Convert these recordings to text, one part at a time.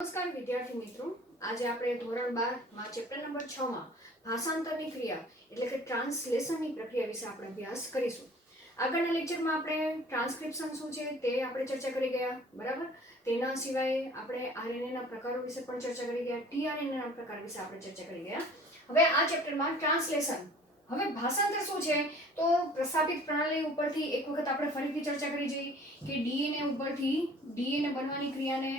નમસ્કાર વિદ્યાર્થી મિત્રો, આજે આપણે ધોરણ 12 ચેપ્ટર નંબર 6 માં ભાષાંતરની ક્રિયા એટલે કે ટ્રાન્સલેશનની પ્રક્રિયા વિશે આપણે અભ્યાસ કરીશું. આગળના લેક્ચરમાં આપણે ટ્રાન્સક્રિપ્શન શું છે તે આપણે ચર્ચા કરી ગયા, બરાબર. તેના સિવાય આપણે આરએનએના પ્રકારો વિશે પણ ચર્ચા કરી ગયા, ટીઆરએનએના પ્રકાર વિશે આપણે ચર્ચા કરી ગયા. હવે આ ચેપ્ટરમાં ટ્રાન્સલેશન. હવે ભાષાંતર શું છે તો પ્રસ્થાપિત પ્રણાલી ઉપરથી એક વખત આપણે ફરીથી ચર્ચા કરી જઈએ કે ડીએનએ ઉપરથી ડીએનએ બનવાની ક્રિયાને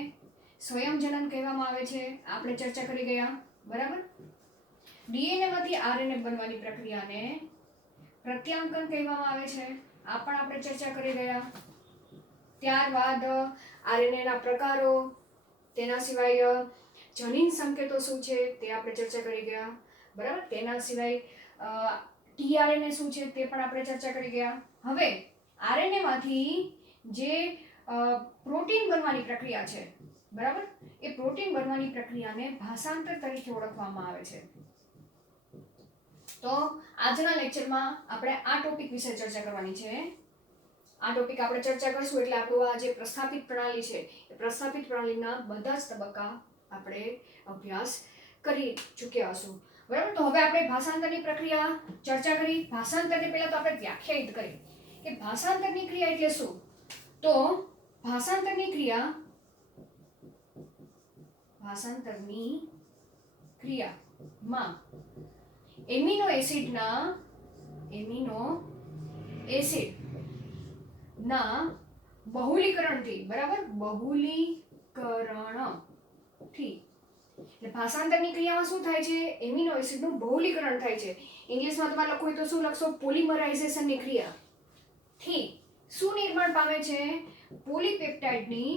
સ્વયંજનન કહેવામાં આવે છે. આપણે ચર્ચા કરી ગયા, બરાબર. ડીએનએ માંથી આરએનએ બનવાની પ્રક્રિયાને પ્રત્યાંકન કહેવામાં આવે છે. આ પણ આપણે ચર્ચા કરી ગયા. ત્યારબાદ આરએનએ ના પ્રકારો, તેના સિવાય જનીન સંકેતો શું છે તે આપણે ચર્ચા કરી ગયા, બરાબર. તેના સિવાય ટીઆરએનએ શું છે તે પણ આપણે ચર્ચા કરી ગયા. હવે આરએનએ માંથી જે પ્રોટીન બનવાની પ્રક્રિયા છે, બરાબર, એ પ્રોટીન બનવાની પ્રક્રિયાને ભાષાંતર તરીકે ઓળખવામાં આવે છે. તો આજના લેક્ચરમાં આપણે આ ટોપિક વિશે ચર્ચા કરવાની છે. આ ટોપિક આપણે ચર્ચા કરશું એટલે આપણું આ જે પ્રસ્થાપિત પ્રણાલી છે એ પ્રસ્થાપિત પ્રણાલીના બધા જ તબક્કા આપણે અભ્યાસ કરી ચૂક્યા હશું, બરાબર. તો હવે આપણે ભાષાંતરની પ્રક્રિયા ચર્ચા કરી. ભાષાંતરની પહેલા તો આપણે વ્યાખ્યાયિત કરી કે ભાષાંતરની ક્રિયા એટલે શું. તો ભાષાંતરની ક્રિયામાં એમિનો એસિડના બહુલીકરણથી, બરાબર, બહુલીકરણથી એટલે ભાષાંતરની ક્રિયામાં શું થાય છે, એમિનો એસિડનું બહુલીકરણ થાય છે. ઇંગ્લિશમાં તમારે લખવું હોય તો શું લખશો, પોલિમરાઇઝેશનની ક્રિયા થી શું નિર્માણ પામે છે, પોલીપેપ્ટાઇડની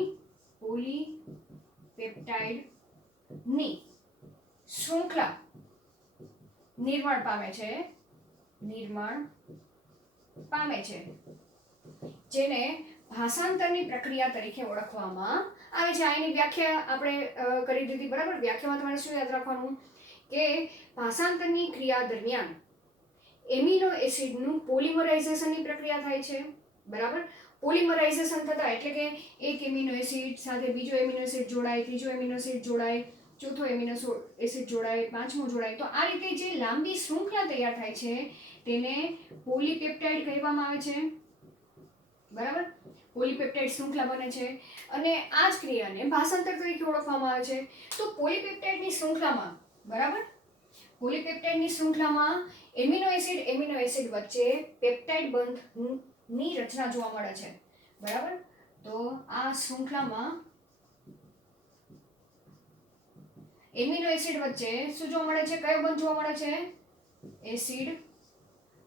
શૃંખલા નિર્માણ પામે છે જેને ભાષાંતરની પ્રક્રિયા તરીકે ઓળખવામાં આવે છે. આની વ્યાખ્યા આપણે કરી દીધી, બરાબર. વ્યાખ્યામાં તમારે શું યાદ રાખવાનું કે ભાષાંતરની ક્રિયા દરમિયાન એમિનો એસિડનું પોલિમરાઇઝેશનની પ્રક્રિયા થાય છે, બરાબર. પોલિમરાઇઝેશન થતા એટલે કે એક એમિનો એસિડ સાથે બીજો એમિનો એસિડ જોડાય, ત્રીજો એમિનો એસિડ જોડાય, ચોથો એમિનો એસિડ જોડાય, પાંચમો જોડાય. તો આ રીતે જે લાંબી શૃંખલા તૈયાર થાય છે તેને પોલીપેપ્ટાઇડ કહેવામાં આવે છે, બરાબર. પોલીપેપ્ટાઇડ શૃંખલા બને છે અને આ જ ક્રિયાને ભાષાંતર તરીકે ઓળખવામાં આવે છે. તો પોલીપેપ્ટાઇડની શૃંખલામાં, બરાબર, પોલીપેપ્ટાઇડની શૃંખલામાં એમિનો એસિડ વચ્ચે પેપ્ટાઇડ બંધની રચના જોવા મળે છે, બરાબર. તો આ શૃંખલામાં એમિનો એસિડ વચ્ચે શું જોવા મળે છે, કયો બંધ જોવા મળે છે, એસિડ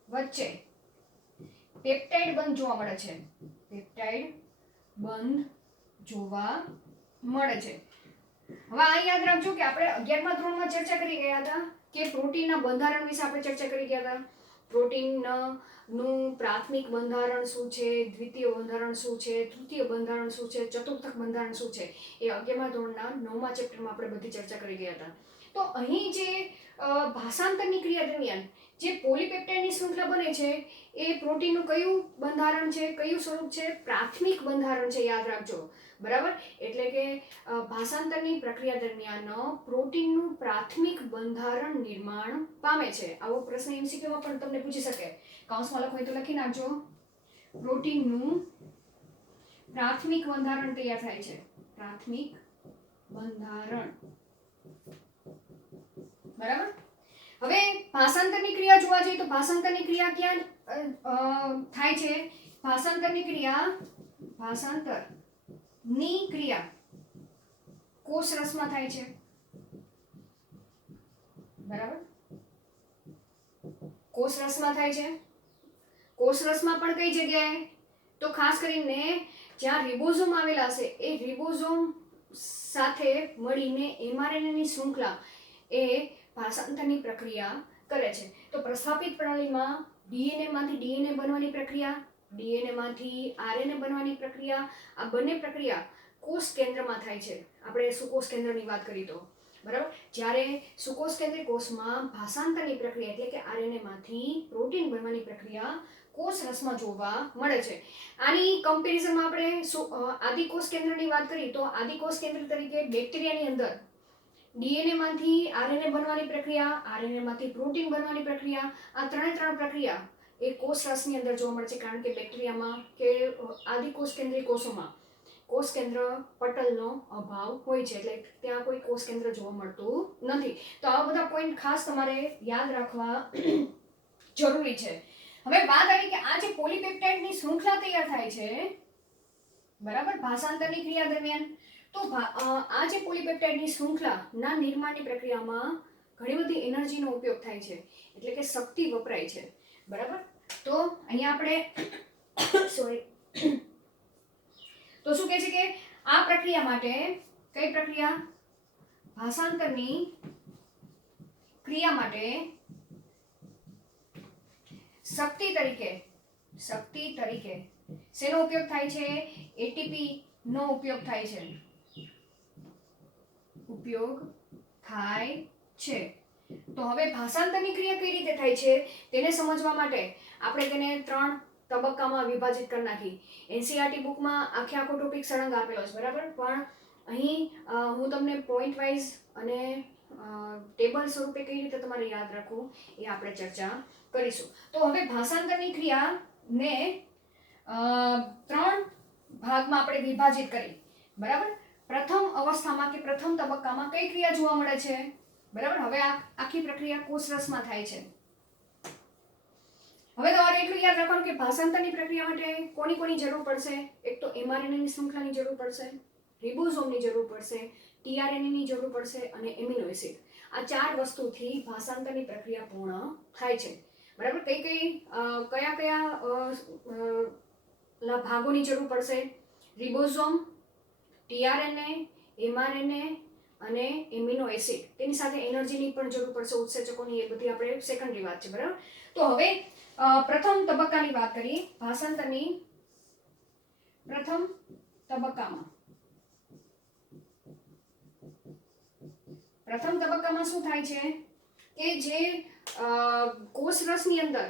વચ્ચે પેપ્ટાઇડ બંધ જોવા મળે છે. હવે આ યાદ રાખજો કે આપણે 11મા ધોરણમાં ચર્ચા કરી ગયા હતા કે પ્રોટીનના બંધારણ વિશે આપણે ચર્ચા કરી ગયા હતા. પ્રોટીનનું પ્રાથમિક બંધારણ શું છે, દ્વિતીય બંધારણ શું છે, તૃતીય બંધારણ શું છે, ચતુર્થક બંધારણ શું છે, એ 11મા ધોરણના 9મા ચેપ્ટરમાં આપણે બધી ચર્ચા કરી ગયા હતા. તો અહીં જે ભાષાંતરની ક્રિયા દરમિયાન જે પોલીપેપ્ટાઇડની શૃંખલા બને છે એ પ્રોટીનનું કયું બંધારણ છે, કયું સ્વરૂપ છે, પ્રાથમિક બંધારણ છે, યાદ રાખજો, બરાબર. એટલે કે ભાષાંતરની પ્રક્રિયા દરમિયાન પ્રોટીનનું પ્રાથમિક બંધારણ નિર્માણ પામે છે. આવો પ્રશ્ન એમસીક્યુમાં પણ તમને પૂછી શકે, કૌંસમાં લખો હોય તો લખી નાખજો. પ્રોટીનનું પ્રાથમિક બંધારણ તૈયાર થાય છે, પ્રાથમિક બંધારણ, બરાબર. હવે ભાષાંતરની ક્રિયા જોવા જઈએ તો ભાષાંતરની ક્રિયા ક્યાં થાય છે, ભાષાંતરની ક્રિયા કોષરસમાં થાય છે, બરાબર. કોષરસમાં થાય છે. કોષરસમાં પણ કઈ જગ્યાએ તો ખાસ કરીને જ્યાં રિબોઝોમ આવેલા હશે એ રિબોઝોમ સાથે મળીને એમઆરએનએની શૃંખલા એ ભાષાંતરની પ્રક્રિયા કરે છે. તો પ્રસ્થાપિત પ્રણાલીમાં ડીએનએ માંથી ડીએનએ બનવાની પ્રક્રિયા, ડીએનએ માંથી આરએનએ બનવાની પ્રક્રિયા, આ બંને પ્રક્રિયા કોષ કેન્દ્રમાં થાય છે. આપણે સુકોષ કેન્દ્રની વાત કરી તો, બરાબર. જ્યારે સુકોષ કેન્દ્રીય કોષમાં ભાષાંતરની પ્રક્રિયા એટલે કે આરએનએ માંથી પ્રોટીન બનવાની પ્રક્રિયા કોષ રસમાં જોવા મળે છે. આની કમ્પેરિઝનમાં આપણે આદિકોષ કેન્દ્રની વાત કરીએ તો આદિકોષ કેન્દ્ર તરીકે બેક્ટેરિયાની અંદર ડીએનએ માંથી આરએનએ બનવાની પ્રક્રિયા, આરએનએ માંથી પ્રોટીન બનવાની પ્રક્રિયા, આ ત્રણ પ્રક્રિયા એ કોષ રસની અંદર જોવા મળે છે. કારણ કે બેક્ટેરિયામાં કે આદિકોષ કેન્દ્રીય કોષોમાં કોષ કેન્દ્ર પટલનો અભાવ હોય છે, એટલે ત્યાં કોઈ કોષ કેન્દ્ર જોવા મળતું નથી. તો આવા બધા પોઈન્ટ ખાસ તમારે યાદ રાખવા જરૂરી છે. હવે વાત આવી કે આ જે પોલીપેપ્ટાઇડની શૃંખલા તૈયાર થાય છે, બરાબર, ભાષાંતરની ક્રિયા દરમિયાન, તો આ જે પોલીપેપ્ટાઇડની શૃંખલાના નિર્માણની પ્રક્રિયામાં ઘણી બધી એનર્જીનો ઉપયોગ થાય છે, એટલે કે શક્તિ વપરાય છે, બરાબર. તો અહીંયા આપણે સોરી તો શું કહે છે કે આ પ્રક્રિયા માટે કઈ પ્રક્રિયા, ભાષાંતરની ક્રિયા માટે શક્તિ તરીકે શેનો ઉપયોગ થાય છે? એટીપી નો ઉપયોગ થાય છે. તો હવે ભાષાંતરની ક્રિયા કઈ રીતે થાય છે તેને સમજવા માટે આપણે તેને 3 તબક્કામાં વિભાજિત કરી નાખી. એનસીઈઆરટી બુકમાં આખો ટોપિક સળંગ આપેલો છે, બરાબર, પણ અહીં હું તમને પોઈન્ટ વાઇઝ અને ટેબલ સ્વરૂપે કઈ રીતે તમારે યાદ રાખવું એ આપણે ચર્ચા કરીશું. તો હવે ભાષાંતરની ક્રિયાને 3 ભાગમાં આપણે વિભાજિત કરી, બરાબર. પ્રથમ અવસ્થામાં કે પ્રથમ તબક્કામાં કઈ ક્રિયા જોવા મળે છે, બરાબર. હવે આ આખી પ્રક્રિયા કોષરસમાં થાય છે. હવે તમારે એટલું યાદ રાખવાનું કે ભાષાંતરની પ્રક્રિયા માટે કોની જરૂર પડશે? એક તો એમઆરએનએની શૃંખલાની જરૂર પડશે, રિબોઝોમની જરૂર પડશે, ટીઆરએનએની જરૂર પડશે અને એમિનો એસિડ. આ 4 વસ્તુથી ભાષાંતરની પ્રક્રિયા પૂર્ણ થાય છે, બરાબર. કયા ભાગોની જરૂર પડશે? રિબોઝોમ, ટીઆરએનએ, એમઆરએનએ અને એમિનો એસિડ. તેની સાથે એનર્જીની પણ જરૂર પડશે, ઉત્સેચકોની. એ બધી આપણે સેકન્ડરી વાત છે, બરાબર. તો હવે પ્રથમ તબક્કાની વાત કરીએ. ભાષાંતરની પ્રથમ તબક્કામાં શું થાય છે કે જે કોષ રસની અંદર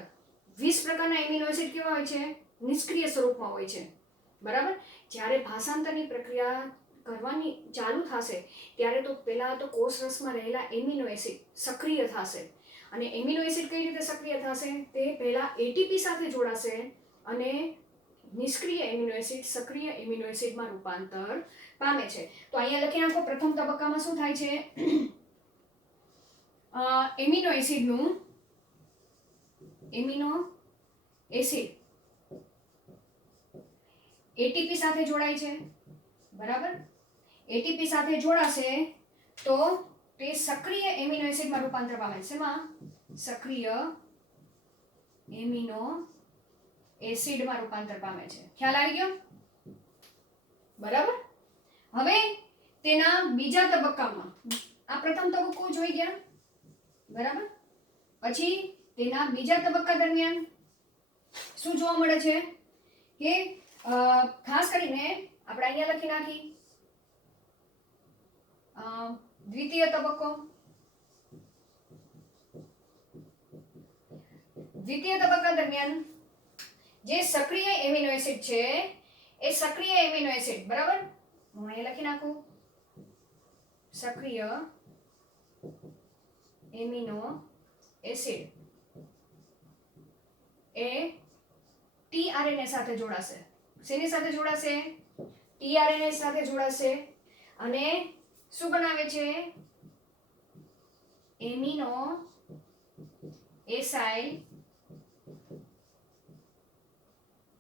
20 પ્રકારના એમિનો એસિડ કેવા હોય છે? નિષ્ક્રિય સ્વરૂપમાં હોય છે, બરાબર. જ્યારે ભાષાંતરની પ્રક્રિયા કરવાની ચાલુ થશે ત્યારે તો પહેલા તો કોષ રસમાં રહેલા એમિનો એસિડ સક્રિય થશે. અને એમિનો એસિડ કઈ રીતે સક્રિય થશે? તે પહેલા એટીપી સાથે જોડાશે અને નિષ્ક્રિય એમિનો એસિડ સક્રિય એમિનો એસિડમાં રૂપાંતર પામે છે. તો અહીંયા લખી નાખો, પ્રથમ તબક્કામાં શું થાય છે? એમિનો એસિડ એટીપી સાથે જોડાય છે, બરાબર. એટીપી સાથે જોડાશે તો તે સક્રિય એમિનો એસિડમાં રૂપાંતર પામે છે. શેમાં? સક્રિય એમિનો એસિડમાં રૂપાંતર પામે છે. ખ્યાલ આવી ગયો, બરાબર. હવે તેના બીજા તબક્કામાં, આ પ્રથમ તબક્કો જોઈ ગયા, બરાબર. પછી તેના બીજા તબક્કા દરમિયાન શું જોવા મળે છે કે ખાસ કરીને આપણે અહીંયા લખી નાખી દ્વિતીય તબક્કો. દ્વિતીય તબક્કા દરમિયાન જે સક્રિય એમિનો એસિડ છે એ સક્રિય એમિનો એસિડ, બરાબર, હું અહીંયા લખી નાખું સક્રિય એમિનો એસિડ એ ટીઆરએનએ સાથે જોડાશે. શેની સાથે જોડાશે? ટીઆરએનએ સાથે જોડાશે અને શું બનાવે છે? એમિનો એસાઇલ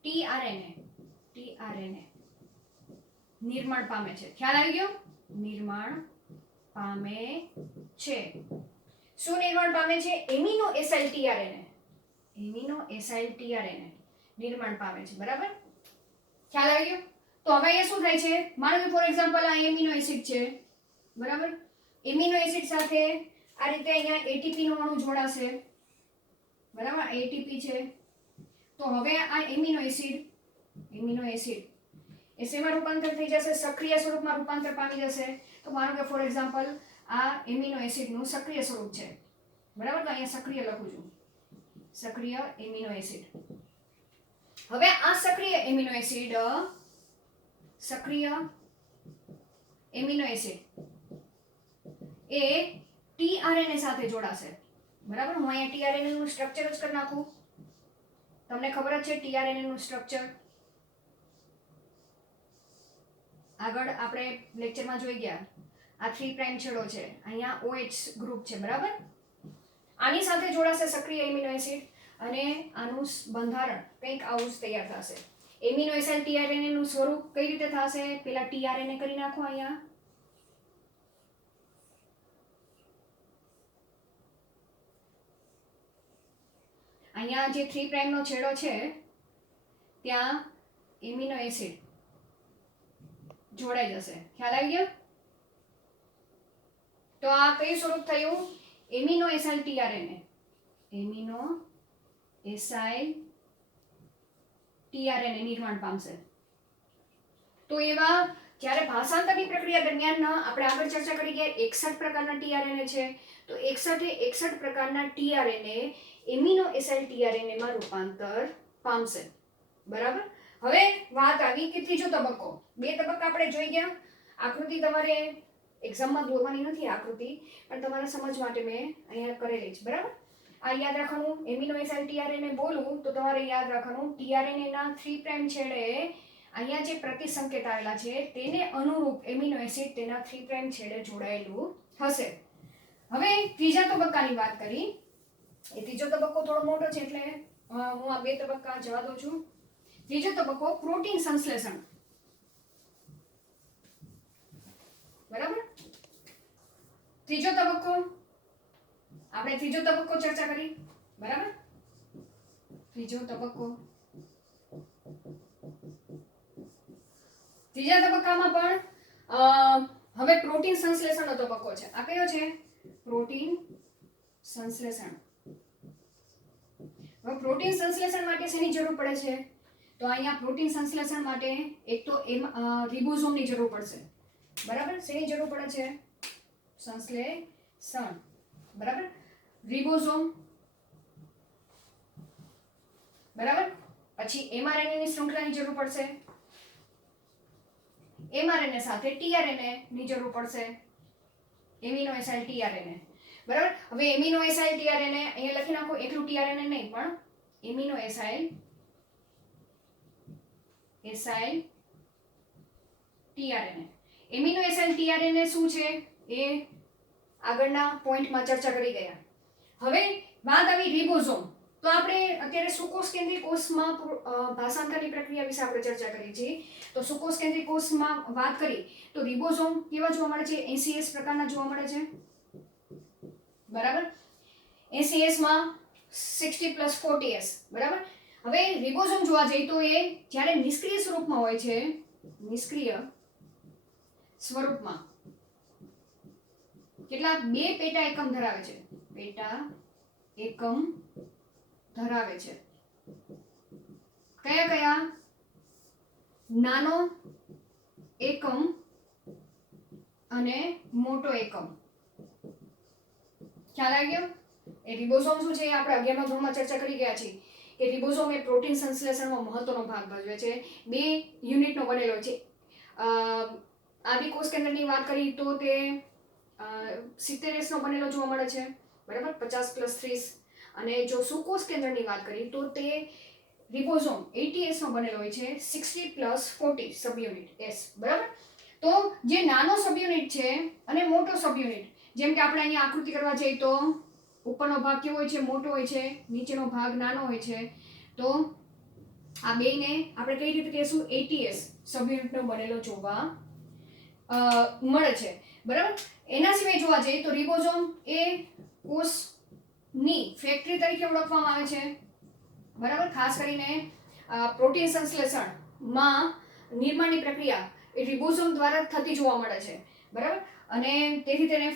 ટીઆરએનએ નિર્માણ પામે છે. ખ્યાલ આવી ગયો? નિર્માણ પામે છે. શું નિર્માણ પામે છે? એમિનો એસાઇલ ટીઆરએનએ નિર્માણ પામે છે, બરાબર. ખ્યાલ આવી ગયો? તો હવે અહીંયા શું થાય છે? માનો કે ફોર એક્ઝામ્પલ આ એમિનો એસિડ છે, બરાબર. એમિનો એસિડ સાથે આ રીતે અહીંયા એટીપી નો અણુ જોડાશે, બરાબર. એટીપી છે. તો હવે આ એમિનો એસિડ એ શેમાં રૂપાંતર થઈ જશે? સક્રિય સ્વરૂપમાં રૂપાંતર પામી જશે. તો માનો કે ફોર એક્ઝામ્પલ આ એમિનો એસિડનું સક્રિય સ્વરૂપ છે, બરાબર. તો અહીંયા સક્રિય લખું છું, સક્રિય એમિનો એસિડ. હવે આ સક્રિય એમિનો એસિડ એ ટીઆરએનએ સાથે જોડાશે, બરાબર. હું અહીંયા ટીઆરએનએ નું સ્ટ્રક્ચર જ કરી નાખું. તમને ખબર જ છે ટીઆરએનએ નું સ્ટ્રક્ચર, આગળ આપણે લેક્ચરમાં જોઈ ગયા. આ 3 પ્રાઇમ છેડો છે, અહીંયા OH ગ્રુપ છે, બરાબર. આની સાથે જોડાશે સક્રિય એમિનો એસિડ અને આનું બંધારણ કંઈક આવું જ તૈયાર થશે. એમિનો એસિડ ટીઆરએનએ નું સ્વરૂપ કઈ રીતે થશે, પેલા ટીઆરએનએ કરી નાખો. અહીંયા જે 3 પ્રાઇમ નો છેડો છે ત્યાં એમિનો એસિડ જોડાઈ જશે. ખ્યાલ આવી ગયો? તો આ કયું સ્વરૂપ થયું? Amino acyl tRNA. Amino acyl tRNA નિર્માણ પામશે. તો એવા જ્યારે ભાષાંતરની પ્રક્રિયા દરમિયાન આપણે આગળ ચર્ચા કરી ગયા 61 પ્રકારના ટીઆરએનએ છે. તો 61 પ્રકારના ટીઆરએનએ એમિનો એસાઇલ ટીઆરએનએ માં રૂપાંતર પામશે, બરાબર. હવે વાત આવી કે ત્રીજો તબક્કો. 2 તબક્કા આપણે જોઈ ગયા. આકૃતિ તમારે એક્ઝામમાં દોરવાની નથી આકૃતિ, પણ તમારા સમજ માટે મેં અહીંયા કરેલી છે, બરાબર. આ યાદ રાખવાનું, એમિનો એસાઇલ ટીઆરએનએ બોલું તો તમારે યાદ રાખવાનું ટીઆરએનએ ના 3 પ્રાઇમ છેડે અહીંયા જે પ્રતિસંકેત આવેલા છે તેને અનુરૂપ એમિનો એસિડ તેના 3 પ્રાઇમ છેડે જોડાયેલું હશે. હવે ત્રીજા તબક્કાની વાત કરી. એ ત્રીજો તબક્કો થોડો મોટો છે એટલે હું આ 2 તબક્કા જવા દઉં છું. ત્રીજો તબક્કો પ્રોટીન સંશ્લેષણ, બરાબર. ત્રીજો તબક્કો આપણે ત્રીજો તબક્કો ચર્ચા કરી, બરાબર. ત્રીજો તબક્કો, ત્રીજા તબક્કામાં પણ હવે પ્રોટીન સંશ્લેષણનો તબક્કો છે. આ કયો છે? પ્રોટીન સંશ્લેષણ. હવે પ્રોટીન સંશ્લેષણ માટે શેની જરૂર પડે છે? તો અહીંયા પ્રોટીન સંશ્લેષણ માટે એક તો રિબોઝોમની જરૂર પડશે, બરાબર. શેની જરૂર પડે છે? સંશ્લેષણ, બરાબર. રિબોઝોમ, બરાબર. પછી એમઆરએનએ ની શૃંખલાની જરૂર પડશે. એમઆરએનએ સાથે ટીઆરએનએ ની જરૂર પડશે, એમિનો એસાઇલ ટીઆરએનએ, બરાબર. હવે એમિનો એસાઇલ ટીઆરએનએ અહીંયા લખી નાખો, એકલું ટીઆરએનએ નહીં પણ amino acyl tRNA. Amino acyl tRNA શું છે એ આગળના પોઈન્ટમાં ચર્ચા કરી ગયા. હવે વાત આવી રિબોઝોમ. તો આપણે અત્યારે સુકોષ કેન્દ્રીય કોષમાં ભાષાંતરની પ્રક્રિયા વિશે આપણે ચર્ચા કરી છે. તો સુકોષ કેન્દ્રીય કોષમાં વાત કરી તો રિબોઝોમ કેવા જોવા મળે છે? 80S પ્રકારના જોવા મળે છે, બરાબર. 80S માં 60+40S, બરાબર. હવે રિબોઝોમ જોવા જઈએ તો એ જ્યારે નિષ્ક્રિય સ્વરૂપમાં હોય છે, નિષ્ક્રિય સ્વરૂપમાં કેટલા 2 પેટા એકમ ધરાવે છે, પેટા એકમ ધરાવે છે. કયા કયા? નાનો એકમ અને મોટો એકમ. ખ્યાલ આવી ગયો? એ રિબોઝોમ શું છે આપણે 11મા ધોરણમાં ચર્ચા કરી ગયા છીએ કે રિબોઝોમ એ પ્રોટીન સંશ્લેષણમાં મહત્વનો ભાગ ભજવે છે. 2 યુનિટનો બનેલો છે. આદિ કોષ કેન્દ્રની વાત કરી તો તે 70S નો બનેલો જોવા મળે છે, બરાબર. 50+30. અને જો સુકોષ કેન્દ્રની વાત કરી તો તે રિબોઝોમ 80S નો બનેલો હોય છે, 60+40 સબયુનિટ S, બરાબર. તો જે નાનો સબયુનિટ છે અને મોટો સબયુનિટ, જેમ કે આપણે અહીંયા આકૃતિ કરવા જઈએ તો ઉપરનો ભાગ કેવો હોય છે? મોટો હોય છે, નીચેનો ભાગ નાનો હોય છે. તો આ બેને આપણે કઈ રીતે કહીશું? 80S સબયુનિટનો બનેલો જોવા મળે છે, બરાબર. એના સિવાય જોવા જઈએ તો રિબોઝોમ એ કોષની ફેક્ટરી તરીકે ઓળખવામાં આવે છે, બરાબર. ખાસ કરીને પ્રોટીન સંશ્લેષણમાં નિર્માણની પ્રક્રિયા એ રિબોઝોમ દ્વારા થતી જોવા મળે છે, બરાબર. અને તેથી તેને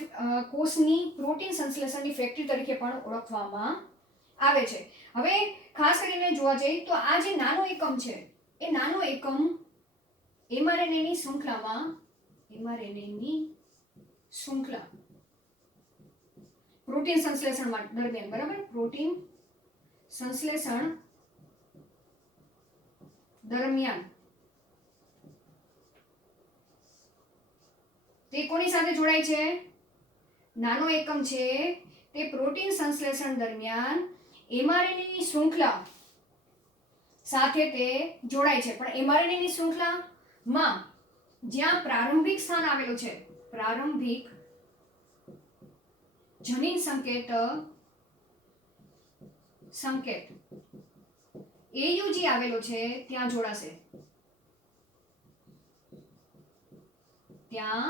કોષની પ્રોટીન સંશ્લેષણની ફેક્ટરી તરીકે પણ ઓળખવામાં આવે છે. હવે ખાસ કરીને જોવા જઈએ તો આ જે નાનો એકમ છે એ નાનો એકમ એમઆરએનએની શૃંખલા પ્રોટીન સંશ્લેષણ દરમિયાન, બરાબર, પ્રોટીન સંશ્લેષણ દરમિયાન તે કોની સાથે જોડાય છે? નાનો એકમ છે તે પ્રોટીન સંશ્લેષણ દરમિયાન mRNA ની શૃંખલા સાથે તે જોડાય છે. પણ mRNA ની શૃંખલામાં જ્યાં પ્રારંભિક સ્થાન આવેલું છે, પ્રારંભિક જનીન સંકેત AUG આવેલો છે ત્યાં જોડાશે. ત્યાં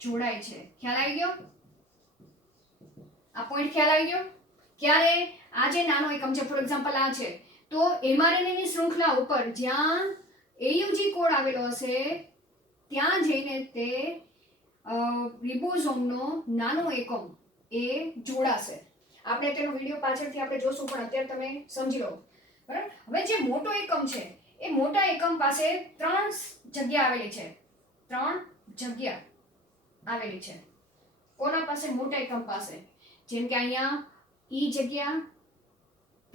જોડાય છે. ખ્યાલ આવી ગયો? આ પોઈન્ટ ખ્યાલ આવી ગયો? ક્યારે? આ જે નાનો એકમ છે, ફોર એક્ઝામ્પલ આ છે, તો mRNA ની શૃંખલા ઉપર જ્યાં AUG કોડ આવેલો હશે ત્યાં જઈને તે રિબોઝોમનો નાનો એકમ એ જોડાશે. આપણે તેનો વિડીયો પાછળથી આપણે જોશું, પણ અત્યારે તમે સમજી લો, બરાબર. હવે જે મોટો એકમ છે એ મોટા એકમ પાસે 3 જગ્યા આવેલી છે. 3 જગ્યા આવેલી છે. કોના પાસે? મોટા એકમ પાસે. જેમ કે અહીંયા E જગ્યા, P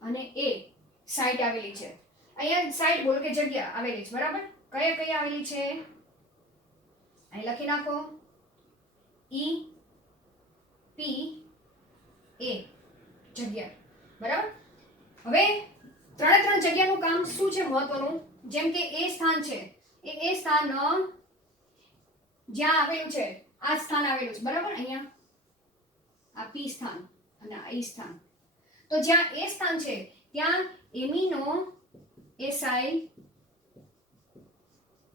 અને A સાઇટ આવેલી છે. અહીંયા સાઇટ બોલો કે જગ્યા આવેલી છે, બરાબર. કયા કયા આવેલી છે? અહીં લખી નાખો, E P A જગ્યા, બરાબર. હવે 3 જગ્યાનું કામ શું છે મહત્વનું? જેમ કે A સ્થાન છે, એ સ્થાન જ્યાં આવેલું છે, આ સ્થાન આવેલું છે, બરાબર. અહીંયા આ P સ્થાન અને આ E સ્થાન. તો જ્યાં A સ્થાન છે ત્યાં એમિનો એસાઇલ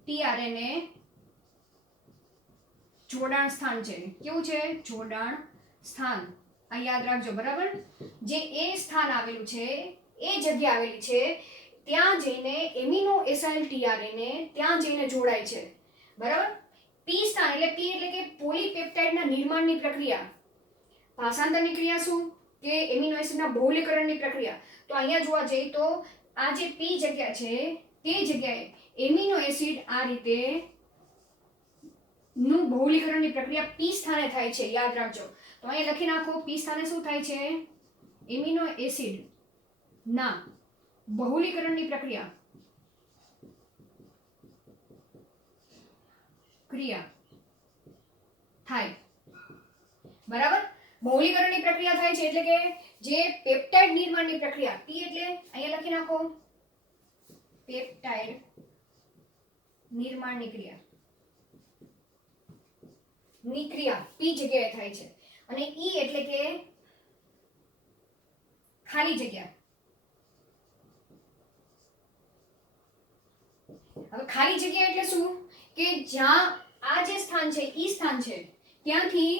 tRNA જોડાણ સ્થાન છે. કેવું છે? જોડાણ સ્થાન. આ યાદ રાખજો, બરાબર. જે A સ્થાન આવેલું છે, એ જગ્યા આવેલી છે, ત્યાં જઈને એમિનો એસાઇલ tRNA ત્યાં જઈને જોડાય છે, બરાબર. P સ્થાન એટલે P એટલે કે પોલીપેપ્ટાઇડના નિર્માણની પ્રક્રિયા. ભાષાંતરની ક્રિયા શું? કે એમિનો એસિડના બહુલીકરણની પ્રક્રિયા. તો અહીંયા જોવા જઈએ તો આ જે P જગ્યા છે તે જગ્યાએ એમિનો એસિડ આ રીતે નું બહુલીકરણની પ્રક્રિયા P સ્થાને થાય છે. યાદ રાખજો. તો અહીંયા લખી નાખો, P સ્થાને શું થાય છે? એમિનો એસિડ ના બહુલીકરણની ક્રિયા થાય, બરાબર. બહુલીકરણની પ્રક્રિયા થાય છે એટલે કે જે પેપ્ટાઇડ નિર્માણની પ્રક્રિયા, P એટલે અહીંયા લખી નાખો, પેપ્ટાઇડ નિર્માણની ક્રિયા P જગ્યાએ થાય છે. અને E એટલે કે ખાલી જગ્યા. હવે ખાલી જગ્યા એટલે શું? કે જ્યાં આ જે સ્થાન છે, E સ્થાન છે, ત્યાંથી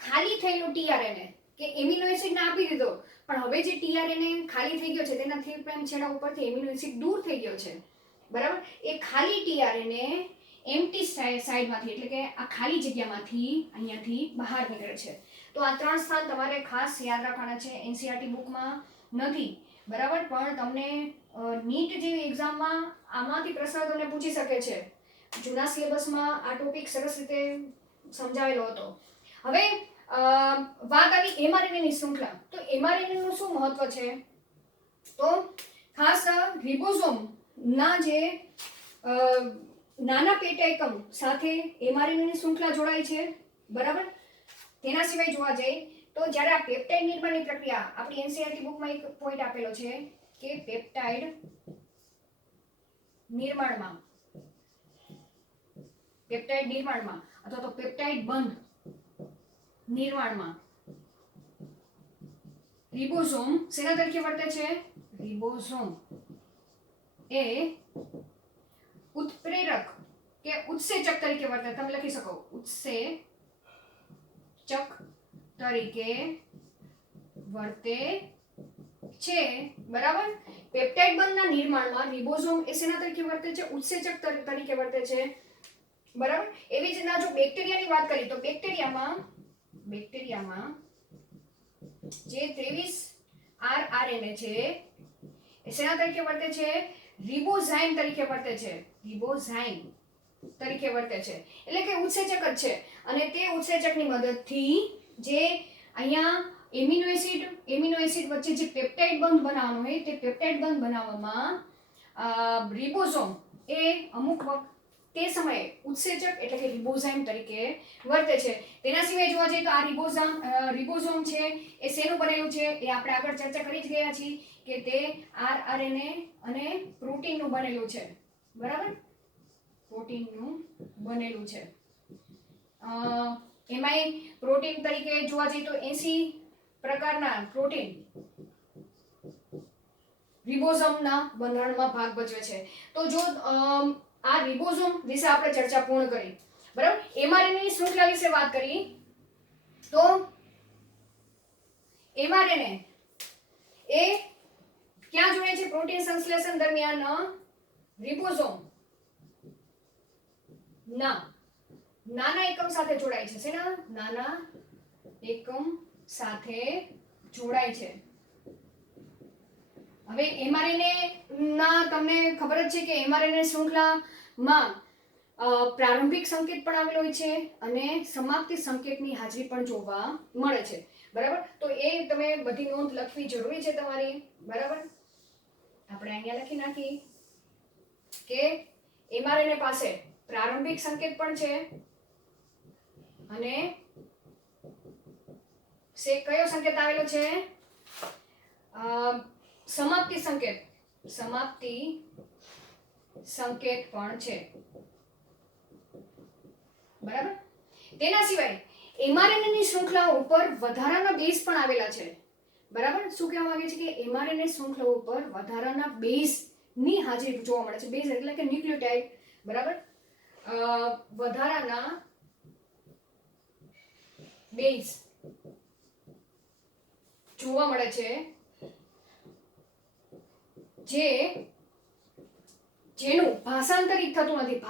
ખાલી થયેલો tRNA કે એમિનો એસિડ ને આપી દીધો, પણ હવે જે tRNA ખાલી થઈ ગયો છે તેના 3' છેડા ઉપરથી એમિનો એસિડ દૂર થઈ ગયો છે, બરાબર. એ ખાલી tRNA એમ્પ્ટી સાઈડમાંથી એટલે કે આ ખાલી જગ્યામાંથી અહીંયાથી બહાર નીકળે છે. તો આ 3 સ્થાન તમારે ખાસ યાદ રાખવાના છે. NCERT બુકમાં નથી, બરાબર, પણ તમને નીટ જેવી એક્ઝામમાં આમાંથી પ્રશ્ન તમને પૂછી શકે છે. જૂના સિલેબસમાં આ ટોપિક સરસ રીતે સમજાવેલો હતો. હવે વાત આવી mRNA ની શૃંખલા. તો mRNA નું શું મહત્વ છે? તો ખાસ રિબોઝોમ ના જે નાના પેટા એકમ સાથે mRNA ની શૃંખલા જોડાય છે, બરાબર. તેના સિવાય જોવા જઈએ તો જ્યારે આ પેપ્ટાઇડ નિર્માણની પ્રક્રિયા, આપણી NCERT બુકમાં એક પોઈન્ટ આપેલો છે કે પેપ્ટાઇડ નિર્માણમાં અથવા તો પેપ્ટાઇડ બંધ નિર્માણમાં રિબોઝોમ શેના તરીકે વર્તે છે? રિબોઝોમ એ ઉત્પ્રેરક કે ઉત્સેચક તરીકે વર્તે. તમે લખી શકો, ઉત્સેચક તરીકે વર્તે છે, બરાબર. પેપ્ટાઇડ બંધના નિર્માણમાં રિબોઝોમ એ શેના તરીકે વર્તે છે? ઉત્સેચક તરીકે વર્તે છે, બરાબર. એવી જ રીતના જો બેક્ટેરિયાની વાત કરીએ તો બેક્ટેરિયામાં જે 23 rRNA છે એ શેના તરીકે વર્તે છે? રિબોઝાઇમ તરીકે વર્તે છે. એટલે કે ઉત્સેચક જ છે, અને તે ઉત્સેચકની મદદથી જે અહીંયા એમિનો એસિડ વચ્ચે જે પેપ્ટાઇડ બંધ બનાવવાનો હોય તે પેપ્ટાઇડ બંધ બનાવવામાં રિબોઝોમ એ અમુક વખત તે સમયે ઉત્સેચક એટલે કે રિબોઝાઇમ તરીકે વર્તે છે. તેના સિવાય જોવા જઈએ તો આ રિબોઝોમ છે એ શેનું બનેલું છે એ આપણે આગળ ચર્ચા કરી જ ગયા છીએ કે તે આરઆરએનએ અને પ્રોટીનનું બનેલું છે. બરાબર, પ્રોટીનનું બનેલું છે. એમાંય પ્રોટીન તરીકે જોવા જઈએ તો 80 પ્રકારના પ્રોટીન રિબોઝોમના બંધારણમાં ભાગ ભજવે છે. તો જો આ રિબોઝોમ વિશે આપણે ચર્ચા પૂર્ણ કરી. બરાબર, એમઆરએનએ ની શૃંખલા વિશે વાત કરી તો એમઆરએનએ એ ક્યાં જોડાય છે? પ્રોટીન સંશ્લેષણ દરમિયાન રિબોઝોમ નાના એકમ સાથે જોડાય છે. શેના? નાના એકમ સાથે જોડાય છે. હવે એમઆરએનએ ના તમને ખબર જ છે કે એમઆરએનએ શૃંખલામાં પ્રારંભિક સંકેત પણ આવેલો હોય છે અને સમાપ્તિ સંકેતની હાજરી પણ જોવા મળે છે. બરાબર, તો એ તમે બધી નોંધ લખવી જરૂરી છે તમારી. બરાબર, આપણે અહીંયા લખી નાખી કે એમઆરએનએ પાસે પ્રારંભિક સંકેત પણ છે અને કયો સંકેત આવેલો છે? સમાપ્તિ સંકેત પણ છે. બરાબર, તેના સિવાય એમઆરએનએ ની શૃંખલા ઉપર વધારાના બેઝ પણ આવેલા છે. બરાબર, શું કહેવા માંગે છે કે એમઆરએનએ શૃંખલા ઉપર વધારાના બેઝ ની હાજરી જોવા મળે છે. બેઝ એટલે કે ન્યુક્લિયોટાઇડ. બરાબર, વધારાના બેઝ જોવા મળે છે જેનું ભાષાંતરિત થતું નથી.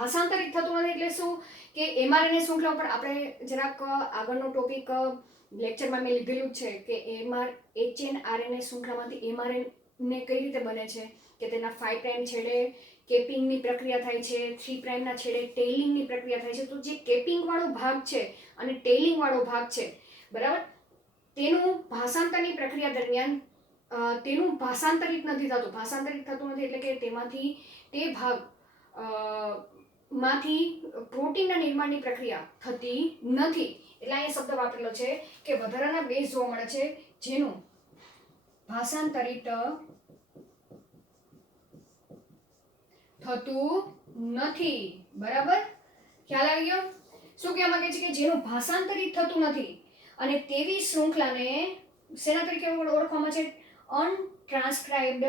એટલે શું કે એમઆરએનએ શૃંખલા પર આપણે જરાક આગળનો ટોપિક લેક્ચરમાં મેં લીધેલું છે કે એચએનઆરએનએ શૃંખલામાંથી એમઆરએનએ કઈ રીતે બને છે કે તેના 5 પ્રાઇમ છેડે કેપિંગની પ્રક્રિયા થાય છે, 3 પ્રાઇમના છેડે ટેઇલિંગની પ્રક્રિયા થાય છે. તો જે કેપિંગ વાળો ભાગ છે અને ટેઇલિંગ વાળો ભાગ છે, બરાબર, તેનું ભાષાંતરની પ્રક્રિયા દરમિયાન તેનું ભાષાંતરિત થતું નથી એટલે કે તેમાંથી તે ભાગ માંથી પ્રોટીનના નિર્માણની પ્રક્રિયા થતી નથી. એટલે અહીંયા શબ્દ વાપરેલો છે કે વધારાના બેઝ જોવા મળે છે જેનું ભાષાંતરિત થતું નથી. બરાબર, ખ્યાલ આવી ગયો? શું કહેવા માંગે છે કે જેનું ભાષાંતરિત થતું નથી અને તેવી શૃંખલાને શેના તરીકે ઓળખવામાં છે? અનટ્રાન્સક્રાઇબ્ડ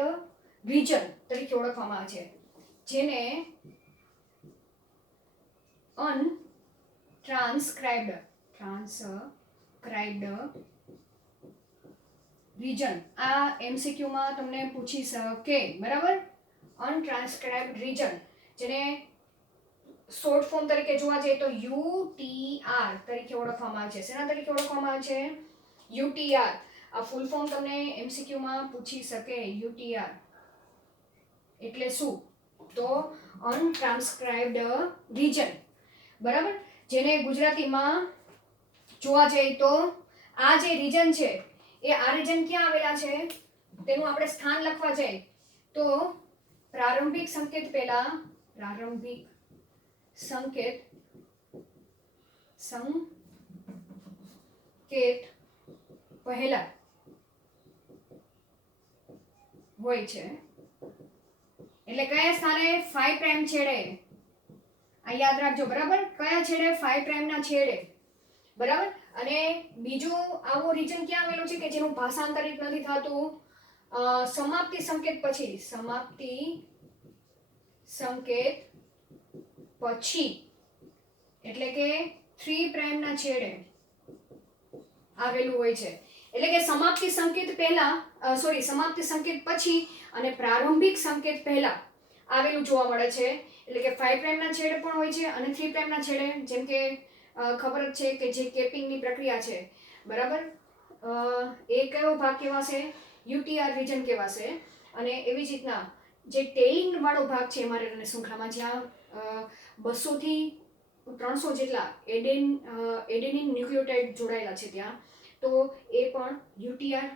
રિજન તરીકે ઓળખવામાં આવે છે. જેને અનટ્રાન્સક્રાઇબ્ડ રિજન આ MCQ માં તમને પૂછી શકે. બરાબર, અનટ્રાન્સક્રાઇબ્ડ રિજન જેને શોર્ટ ફોર્મ તરીકે જોવા જઈએ તો UTR તરીકે ઓળખવામાં આવે છે. શેના તરીકે ઓળખવામાં આવે છે? UTR. આ ફૂલ ફોર્મ તમને MCQ માં પૂછી શકે. UTR એટલે શું? તો અનટ્રાન્સક્રાઇબ્ડ રિજન. બરાબર, જેને ગુજરાતીમાં જોવા જઈએ તો આ જે રિજન છે એ આ રિજન ક્યાં આવેલા છે તેનું આપણે સ્થાન લખવા જઈએ તો પ્રારંભિક સંકેત પહેલા હોય છે. એટલે કયા સ્થાને? 5 પ્રાઇમ છેડે. આ યાદ રાખજો. બરાબર, કયા છેડે? 5 પ્રાઇમના છેડે. બરાબર, અને બીજું આવો રિજન ક્યાં આવેલો છે કે જેનું ભાષાંતરિત નથી થતું? સમાપ્તિ સંકેત પછી એટલે કે 3 પ્રાઇમના છેડે આવેલું હોય છે. એટલે કે સમાપ્તિ સંકેત પછી અને પ્રારંભિક સંકેત પહેલા આવેલું જોવા મળે છે. એટલે કે 5 પ્રાઇમના છેડે પણ હોય છે અને 3 પ્રાઇમના છેડે. જેમ કે ખબર જ છે કે જે કેપિંગની પ્રક્રિયા છે, બરાબર, એ કયો ભાગ કહેવાશે? UTR રિજન કહેવાશે. અને એવી જ રીતના જે ટેઇલિંગ વાળો ભાગ છે એમઆરએનએ શૃંખલામાં જ્યાં 200 થી 300 જેટલા એડેનિન ન્યુક્લિયોટાઇડ જોડાયેલા છે ત્યાં, તો એ પણ યુટીઆર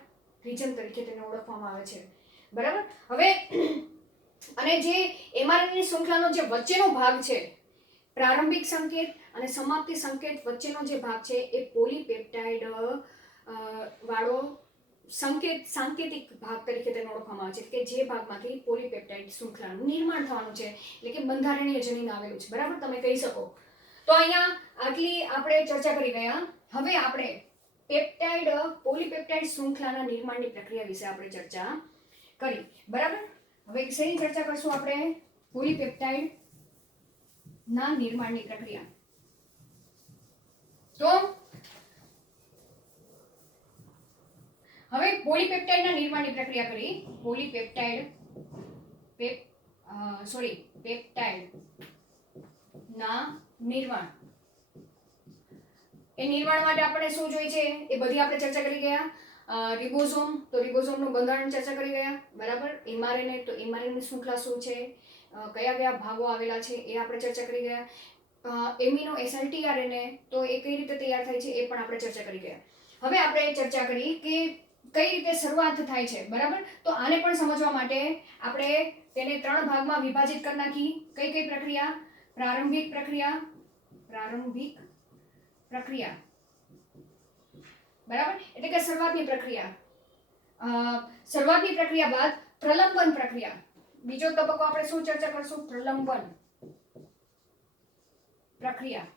રીજન તરીકે તેને ઓળખવામાં આવે છે. બરાબર. હવે અને જે એમઆરએનએ શૃંખલાનો જે વચ્ચેનો ભાગ છે, પ્રારંભિક સંકેત અને સમાપ્તિ સંકેત વચ્ચેનો જે ભાગ છે, એ પોલીપેપ્ટાઇડ વાળો સાંકેતિક ભાગ તરીકે તેને ઓળખવામાં આવે છે, કે જે ભાગમાંથી પોલીપેપ્ટાઇડ શૃંખલાનું નિર્માણ થવાનું છે, એટલે કે બંધારણીય જનીન આવેલું છે. બરાબર, તમે કહી શકો. તો અહીંયા આટલી આપણે ચર્ચા કરી ગયા. હવે આપણે પોલીપેપ્ટાઇડ શૃંખલાના નિર્માણની પ્રક્રિયા વિશે આપણે ચર્ચા કરી. બરાબર. હવે શેની ચર્ચા કરશું આપણે? પોલીપેપ્ટાઇડ ના નિર્માણની પ્રક્રિયા. તો હવે પોલીપેપ્ટાઇડના નિર્માણની પ્રક્રિયા કરી. પેપ્ટાઇડ ના નિર્માણ. એ નિર્માણ માટે આપણે શું જોઈએ છે એ બધી આપણે ચર્ચા કરી ગયા. રિબોઝોમ, તો રિબોઝોમનું બંધારણ ચર્ચા કરી ગયા. બરાબર. એમઆરએનએ, તો એમઆરએનએ શૃંખલા શું છે, કયા કયા ભાગો આવેલા છે એ આપણે ચર્ચા કરી ગયા. એમિનો એસિડ ટીઆરએનએ, તો એ કઈ રીતે તૈયાર થાય છે એ પણ આપણે ચર્ચા કરી ગયા. હવે આપણે ચર્ચા કરી કે કઈ રીતે શરૂઆત થાય છે. બરાબર. તો આને પણ સમજવા માટે આપણે તેને 3 ભાગમાં વિભાજિત કરી નાખી. કઈ કઈ પ્રક્રિયા? પ્રારંભિક પ્રક્રિયા. બરાબર, એટલે કે શરૂઆતની પ્રક્રિયા. શરૂઆતની પ્રક્રિયા બાદ પ્રલંબન પ્રક્રિયા. બીજો તબક્કો આપણે શું ચર્ચા કરશું? પ્રલંબન પ્રક્રિયા.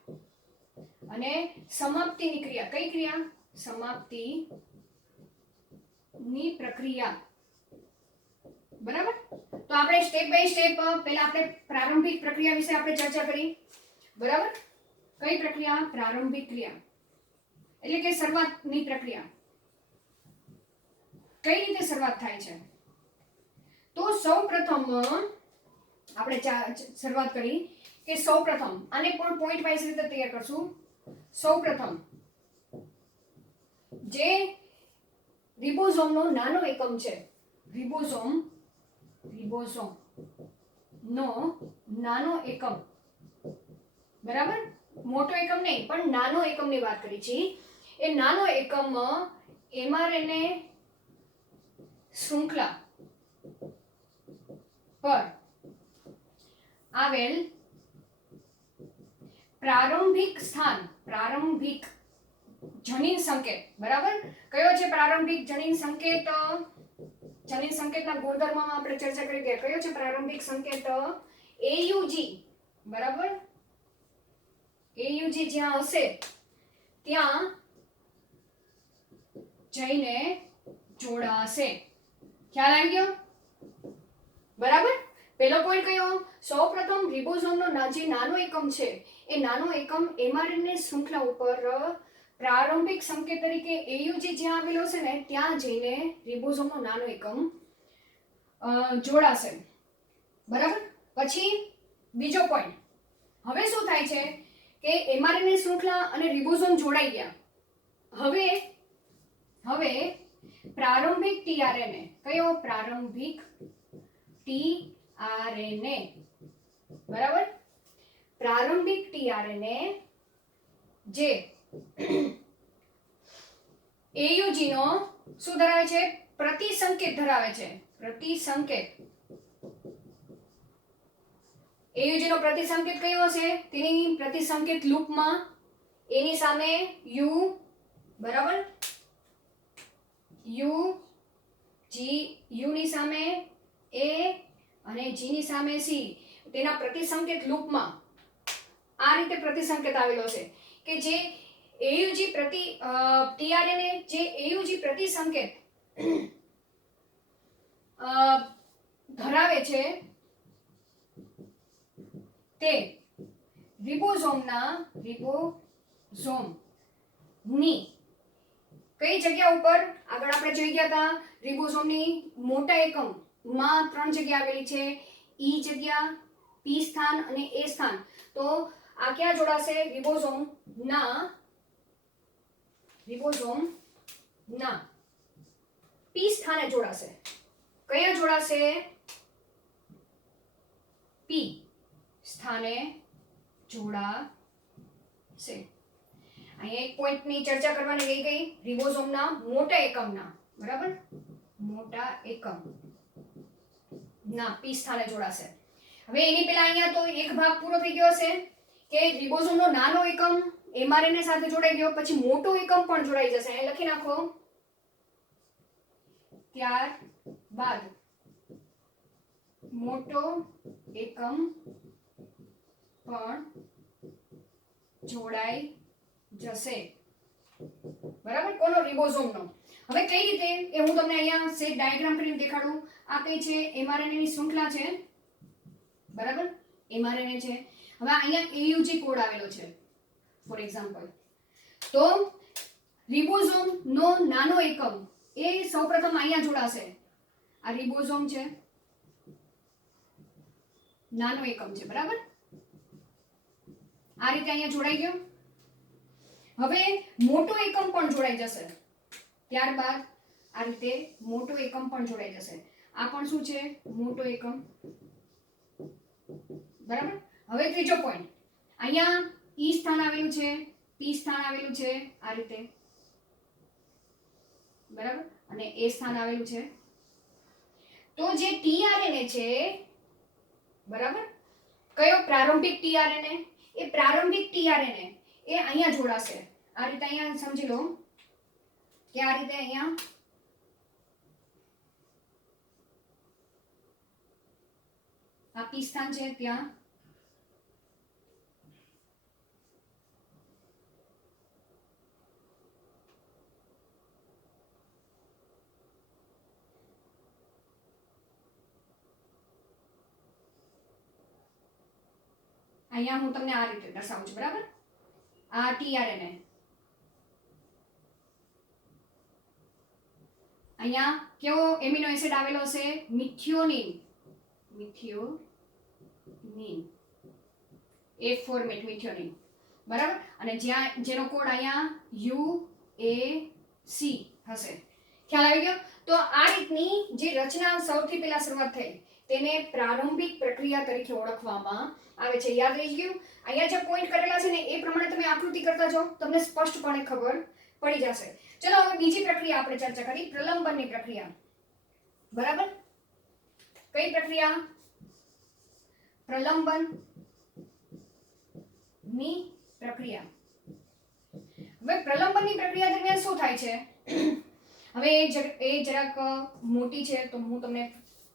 અને સમાપ્તિની ક્રિયા. કઈ ક્રિયા? સમાપ્તિની પ્રક્રિયા. બરાબર. તો આપણે સ્ટેપ બાય સ્ટેપ પહેલા આપણે પ્રારંભિક પ્રક્રિયા વિશે આપણે ચર્ચા કરી. બરાબર. કઈ પ્રક્રિયા? પ્રારંભિક ક્રિયા, એટલે કે શરૂઆતની પ્રક્રિયા. કઈ રીતે શરૂઆત થાય છે? તો સૌપ્રથમ આપણે શરૂઆત કરી કે સૌપ્રથમ આને પણ પોઈન્ટ વાઇઝ રીતે તૈયાર કરશું. સૌપ્રથમ જે રિબોઝોમનો નાનો એકમ છે, રિબોઝોમ નો નાનો એકમ. બરાબર. મોટો એકમ નહીં, પણ નાનો એકમની વાત કરી છે. એ નાનો એકમ એમઆરએનએ શૃંખલા પર આવેલ પ્રારંભિક જનીન સંકેત. બરાબર. કયો છે પ્રારંભિક જનીન સંકેત? જનીન સંકેતના ગુણધર્મમાં આપણે ચર્ચા કરી ગયા. કયો છે પ્રારંભિક સંકેત? એયુજી. બરાબર. એયુજી જ્યાં હશે ત્યાં જઈને જોડાશે. ખ્યાલ આવી ગયો? બરાબર. પહેલો પોઈન્ટ કયો? સૌપ્રથમ રિબોઝોમનો જે નાનો એકમ છે, એ નાનો એકમ એમઆરએનએ શૃંખલા ઉપર પ્રારંભિક સંકેત તરીકે એયુજી જ્યાં આવેલો છે ને, ત્યાં જઈને રિબોઝોમનો નાનો એકમ જોડાશે. બરાબર. પછી બીજો પોઈન્ટ. હવે શું થાય છે કે એમઆરએનએ શૃંખલા અને રિબોઝોમ જોડાઈ ગયા. હવે પ્રારંભિક ટીઆરએનએ. કયો? પ્રારંભિક ટીઆરએનએ. બરાબર. પ્રારંભિક ટીઆરએનએ જે એયુજી નો શું ધરાવે છે? પ્રતિસંકેત ધરાવે છે. પ્રતિસંકેત. એયુજી નો પ્રતિસંકેત કયો હશે? તેની પ્રતિસંકેત લૂપમાં એની સામે યુ. બરાબર. યુ ની સામે એ અને જી ની સામે સી. તેના પ્રતિસંકેત લૂપમાં આ રીતે પ્રતિસંકેત આવેલો છે કે જે એયુજી ટીઆરએનએ જે એયુજી પ્રતિસંકેત ધરાવે છે, તે રિબોઝોમની કઈ જગ્યા ઉપર? આગળ આપણે જોઈ ગયા હતા રિબોઝોમની મોટા એકમમાં 3 જગ્યા આવેલી છે. ઈ જગ્યા, પી સ્થાન અને એ સ્થાન. તો આ ક્યાં જોડાશે? રિબોઝોમના પી સ્થાને જોડાશે. કયા જોડાશે? પી સ્થાને જોડાશે. છે. અહીંયા એક પોઈન્ટની ચર્ચા કરવાની રહી ગઈ, રિબોઝોમના મોટા એકમના, બરાબર, મોટા એકમ ના પી સ્થાને જોડાશે. હવે એની પહેલા અહીંયા તો એક ભાગ પૂરો થઈ ગયો છે કે રિબોઝોમનો નાનો એકમ mRNA સાથે જોડાઈ ગયો, પછી મોટો એકમ પણ જોડાઈ જશે. અહીં લખી નાખો, ત્યારબાદ મોટો એકમ પણ જોડાઈ જશે, બરાબર, કોનો? રિબોઝોમનો. હવે કઈ રીતે એ હું તમને અહીંયા સેટ ડાયાગ્રામ કરીને દેખાડું. આ કઈ છે? mRNA ની શૃંખલા છે, બરાબર, mRNA છે. હવે અહીંયા AUG કોડ આવેલો છે ફોર એક્ઝામ્પલ. તો રિબોઝોમ નો નાનો એકમ એ સૌપ્રથમ અહીંયા જોડાશે. આ રિબોઝોમ છે, નાનો એકમ છે, બરાબર, આ રીતે અહીંયા જોડાઈ ગયો. હવે મોટો એકમ પણ જોડાઈ જશે, ત્યારબાદ આ રીતે મોટો એકમ પણ જોડાઈ જશે. આ પણ શું છે? મોટો એકમ, બરાબર. હવે ત્રીજો પોઈન્ટ, અહીંયા ઈ સ્થાન આવેલું છે, પી સ્થાન આવેલું છે, આ રીતે, બરાબર, અને એ સ્થાન આવેલું છે. તો જે tRNA છે, બરાબર, કયો? પ્રારંભિક tRNA. એ પ્રારંભિક tRNA એ અહીંયા જોડાશે. આ રીતે અહીંયા સમજી લો કે આ રીતે અહીંયા આ પી સ્થાન છે, ત્યાં અહીંયા હું તમને આ રીતે દર્શાવું છું, બરાબર. આ tRNA, અહીંયા કેવો એમિનો એસિડ આવેલો છે? મિથિયોનિન. મિથિયોનિન, F4 મિથિયોનિન, બરાબર. અને જ્યાં જેનો કોડ અહીંયા UAC હશે. ખ્યાલ આવી ગયો? તો આ રીતની જે રચના સૌથી પહેલા શરૂઆત થઈ તેને પ્રારંભિક પ્રક્રિયા તરીકે ઓળખવામાં આવે છે. યાદ રહી ગયું? અહીંયા જે પોઈન્ટ કરેલા છે ને એ પ્રમાણે તમે આકૃતિ કરતા જાઓ, તમને સ્પષ્ટપણે ખબર પડી જશે. ચલો હવે બીજી પ્રક્રિયા આપણે ચર્ચા કરી, પ્રલંબનની પ્રક્રિયા, બરાબર. કઈ પ્રક્રિયા? પ્રલંબનની પ્રક્રિયા. હવે પ્રલંબનની પ્રક્રિયા દરમિયાન શું થાય છે? હવે એ જરાક મોટી છે તો હું તમને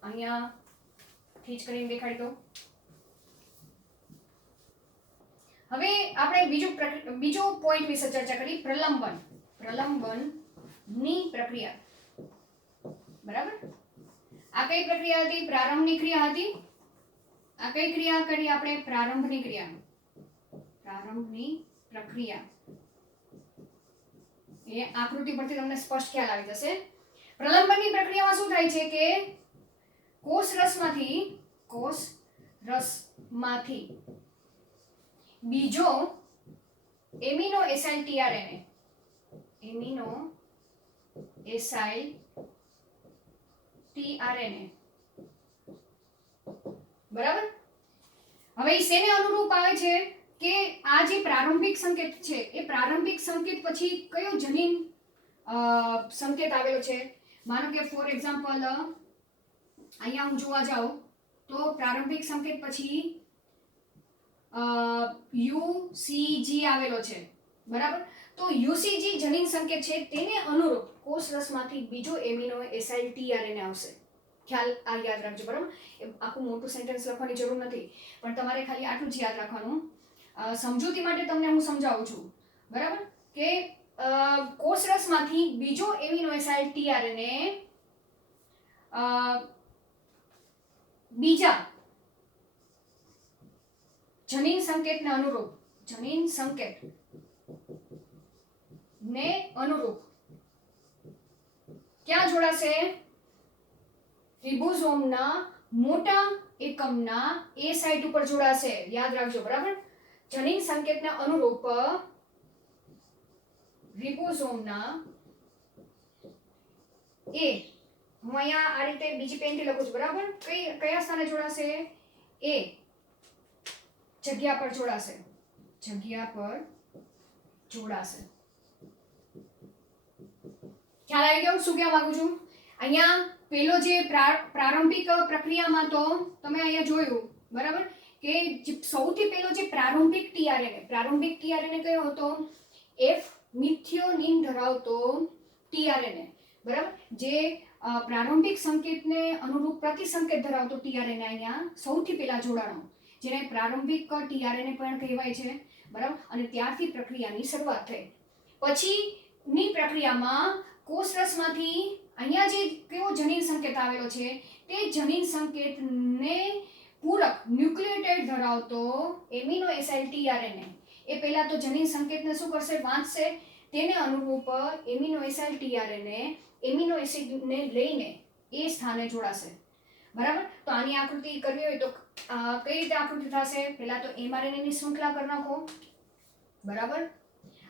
અહીંયા ખીચ કરીને દેખાડી દઉં. હવે આપણે બીજો પોઈન્ટ વિશે ચર્ચા કરી, પ્રલંબનની પ્રક્રિયા, બરાબર. આ કઈ પ્રક્રિયા હતી? પ્રારંભની ક્રિયા હતી. આ કઈ ક્રિયા કરી આપણે? પ્રારંભની ક્રિયા, પ્રારંભની પ્રક્રિયા. એ આકૃતિ પરથી તમને સ્પષ્ટ ખ્યાલ આવી જશે. પ્રલંબનની પ્રક્રિયામાં શું થાય છે કે કોષરસમાંથી બીજો amino acyl tRNA, amino acyl tRNA, બરાબર. હવે શેને અનુરૂપ આવે છે કે આ જે પ્રારંભિક સંકેત છે એ પ્રારંભિક સંકેત પછી કયો જનીન સંકેત આવેલો છે? માનો કે ફોર એક્ઝામ્પલ અહીંયા હું જોવા જાઉં તો પ્રારંભિક સંકેત પછી UCG આવેલો છે, બરાબર. તો UCG જનીન સંકેત છે તેને અનુરૂપ કોષરસમાંથી બીજો એમિનો એસાઇલ tRNA આવશે. ખ્યાલ આ યાદ રાખજો, બરાબર. આખું મોટું સેન્ટેન્સ લખવાની જરૂર નથી, પણ તમારે ખાલી આટલું જ યાદ રાખવાનું. સમજૂતી માટે તમને હું સમજાવું છું, બરાબર, કે કોષરસમાંથી બીજો એમિનો એસાઇલ tRNA બીજા જનીન સંકેતને અનુરૂપ, જનીન સંકેત ને અનુરૂપ ક્યાં જોડાશે? રિબોઝોમના મોટા એકમના એ સાઇટ ઉપર જોડાશે. યાદ રાખજો, બરાબર. જનીન સંકેતને અનુરૂપ રિબોઝોમના એ, હું અહીંયા આ રીતે બીજી પેનથી લખું છું, બરાબર. કયા સ્થાને જોડાશે? એ જગ્યા પર જોડાશે, જગ્યા પર જોડાશે. ખ્યાલ આવી ગયો શું કહેવા માંગુ છું? અહીંયા પેલો જે પ્રારંભિક પ્રક્રિયામાં તો તમે અહીંયા જોયું બરાબર કે સૌથી પહેલો જે પ્રારંભિક ટીઆરએનએ કયો હતો? એફ મિથિયોનિન ધરાવતો ટીઆરએનએ, બરાબર. જે પ્રારંભિક સંકેતને અનુરૂપ પ્રતિસંકેત ધરાવતો ટીઆરએનએ અહીંયા સૌથી પહેલા જોડાણો, જેને પ્રારંભિક ટીઆરએનએ પણ કહેવાય છે, બરાબર. અને ત્યારથી પ્રક્રિયાની શરૂઆત થઈ. પછીની પ્રક્રિયામાં કોષરસમાંથી અહીંયા જે કેવો જનીન સંકેત આવેલો છે તે જનીન સંકેતને પૂરક ન્યુક્લિયોટાઇડ ધરાવતો એમિનો એસિડ ટીઆરએનએ એ પહેલા તો જનીન સંકેતને શું કરશે? વાંચશે. તેને અનુરૂપ એમિનો એસિડ ટીઆરએનએ એમિનો એસિડને લઈને એ સ્થાને જોડાશે, બરાબર. તો આની આકૃતિ કરવી હોય તો કઈ રીતે આકૃતિ થશે? પહેલા તો એમઆરએનએ ની શૃંખલા કરી નાખો, બરાબર.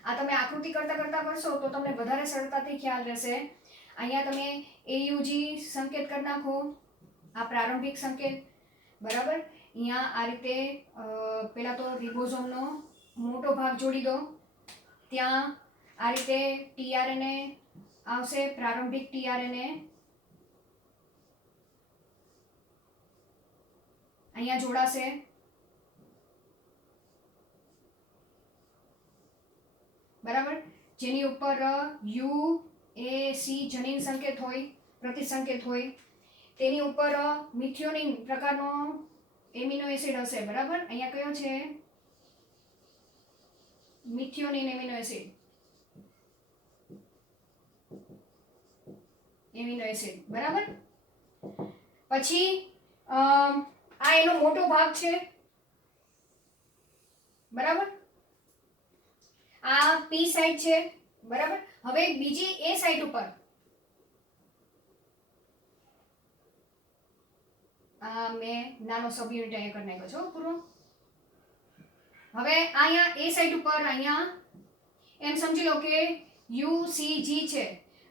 આ તમે આકૃતિ કરતા કરશો તો તમને વધારે સરળતાથી ખ્યાલ રહેશે. અહીંયા તમે એયુજી સંકેત કરી નાખો, આ પ્રારંભિક સંકેત, બરાબર. અહીંયા આ રીતે પહેલા તો રિબોઝોમનો મોટો ભાગ જોડી દો, ત્યાં આ રીતે ટીઆરએનએ આવશે, પ્રારંભિક ટીઆરએનએ અહીંયા જોડાશે, બરાબર. જેની ઉપર યુ એ સી જનીન સંકેત હોય, પ્રતિસંકેત હોય, તેની ઉપર મિથિયોનિન પ્રકારનો એમિનો એસિડ હશે, બરાબર. અહીંયા કયો છે? મિથિયોનિન એમિનો એસિડ, બરાબર. પછી આ એનો મોટો ભાગ છે, બરાબર. આ પી સાઇટ છે, બરાબર. હવે બીજી એ સાઇટ ઉપર મેં નાનો સબ યુનિટ અહીંયા કરી નાખ્યો છો પૂરો. હવે અહીંયા એ સાઇટ ઉપર અહીંયા એમ સમજી લો કે યુસીજી છે,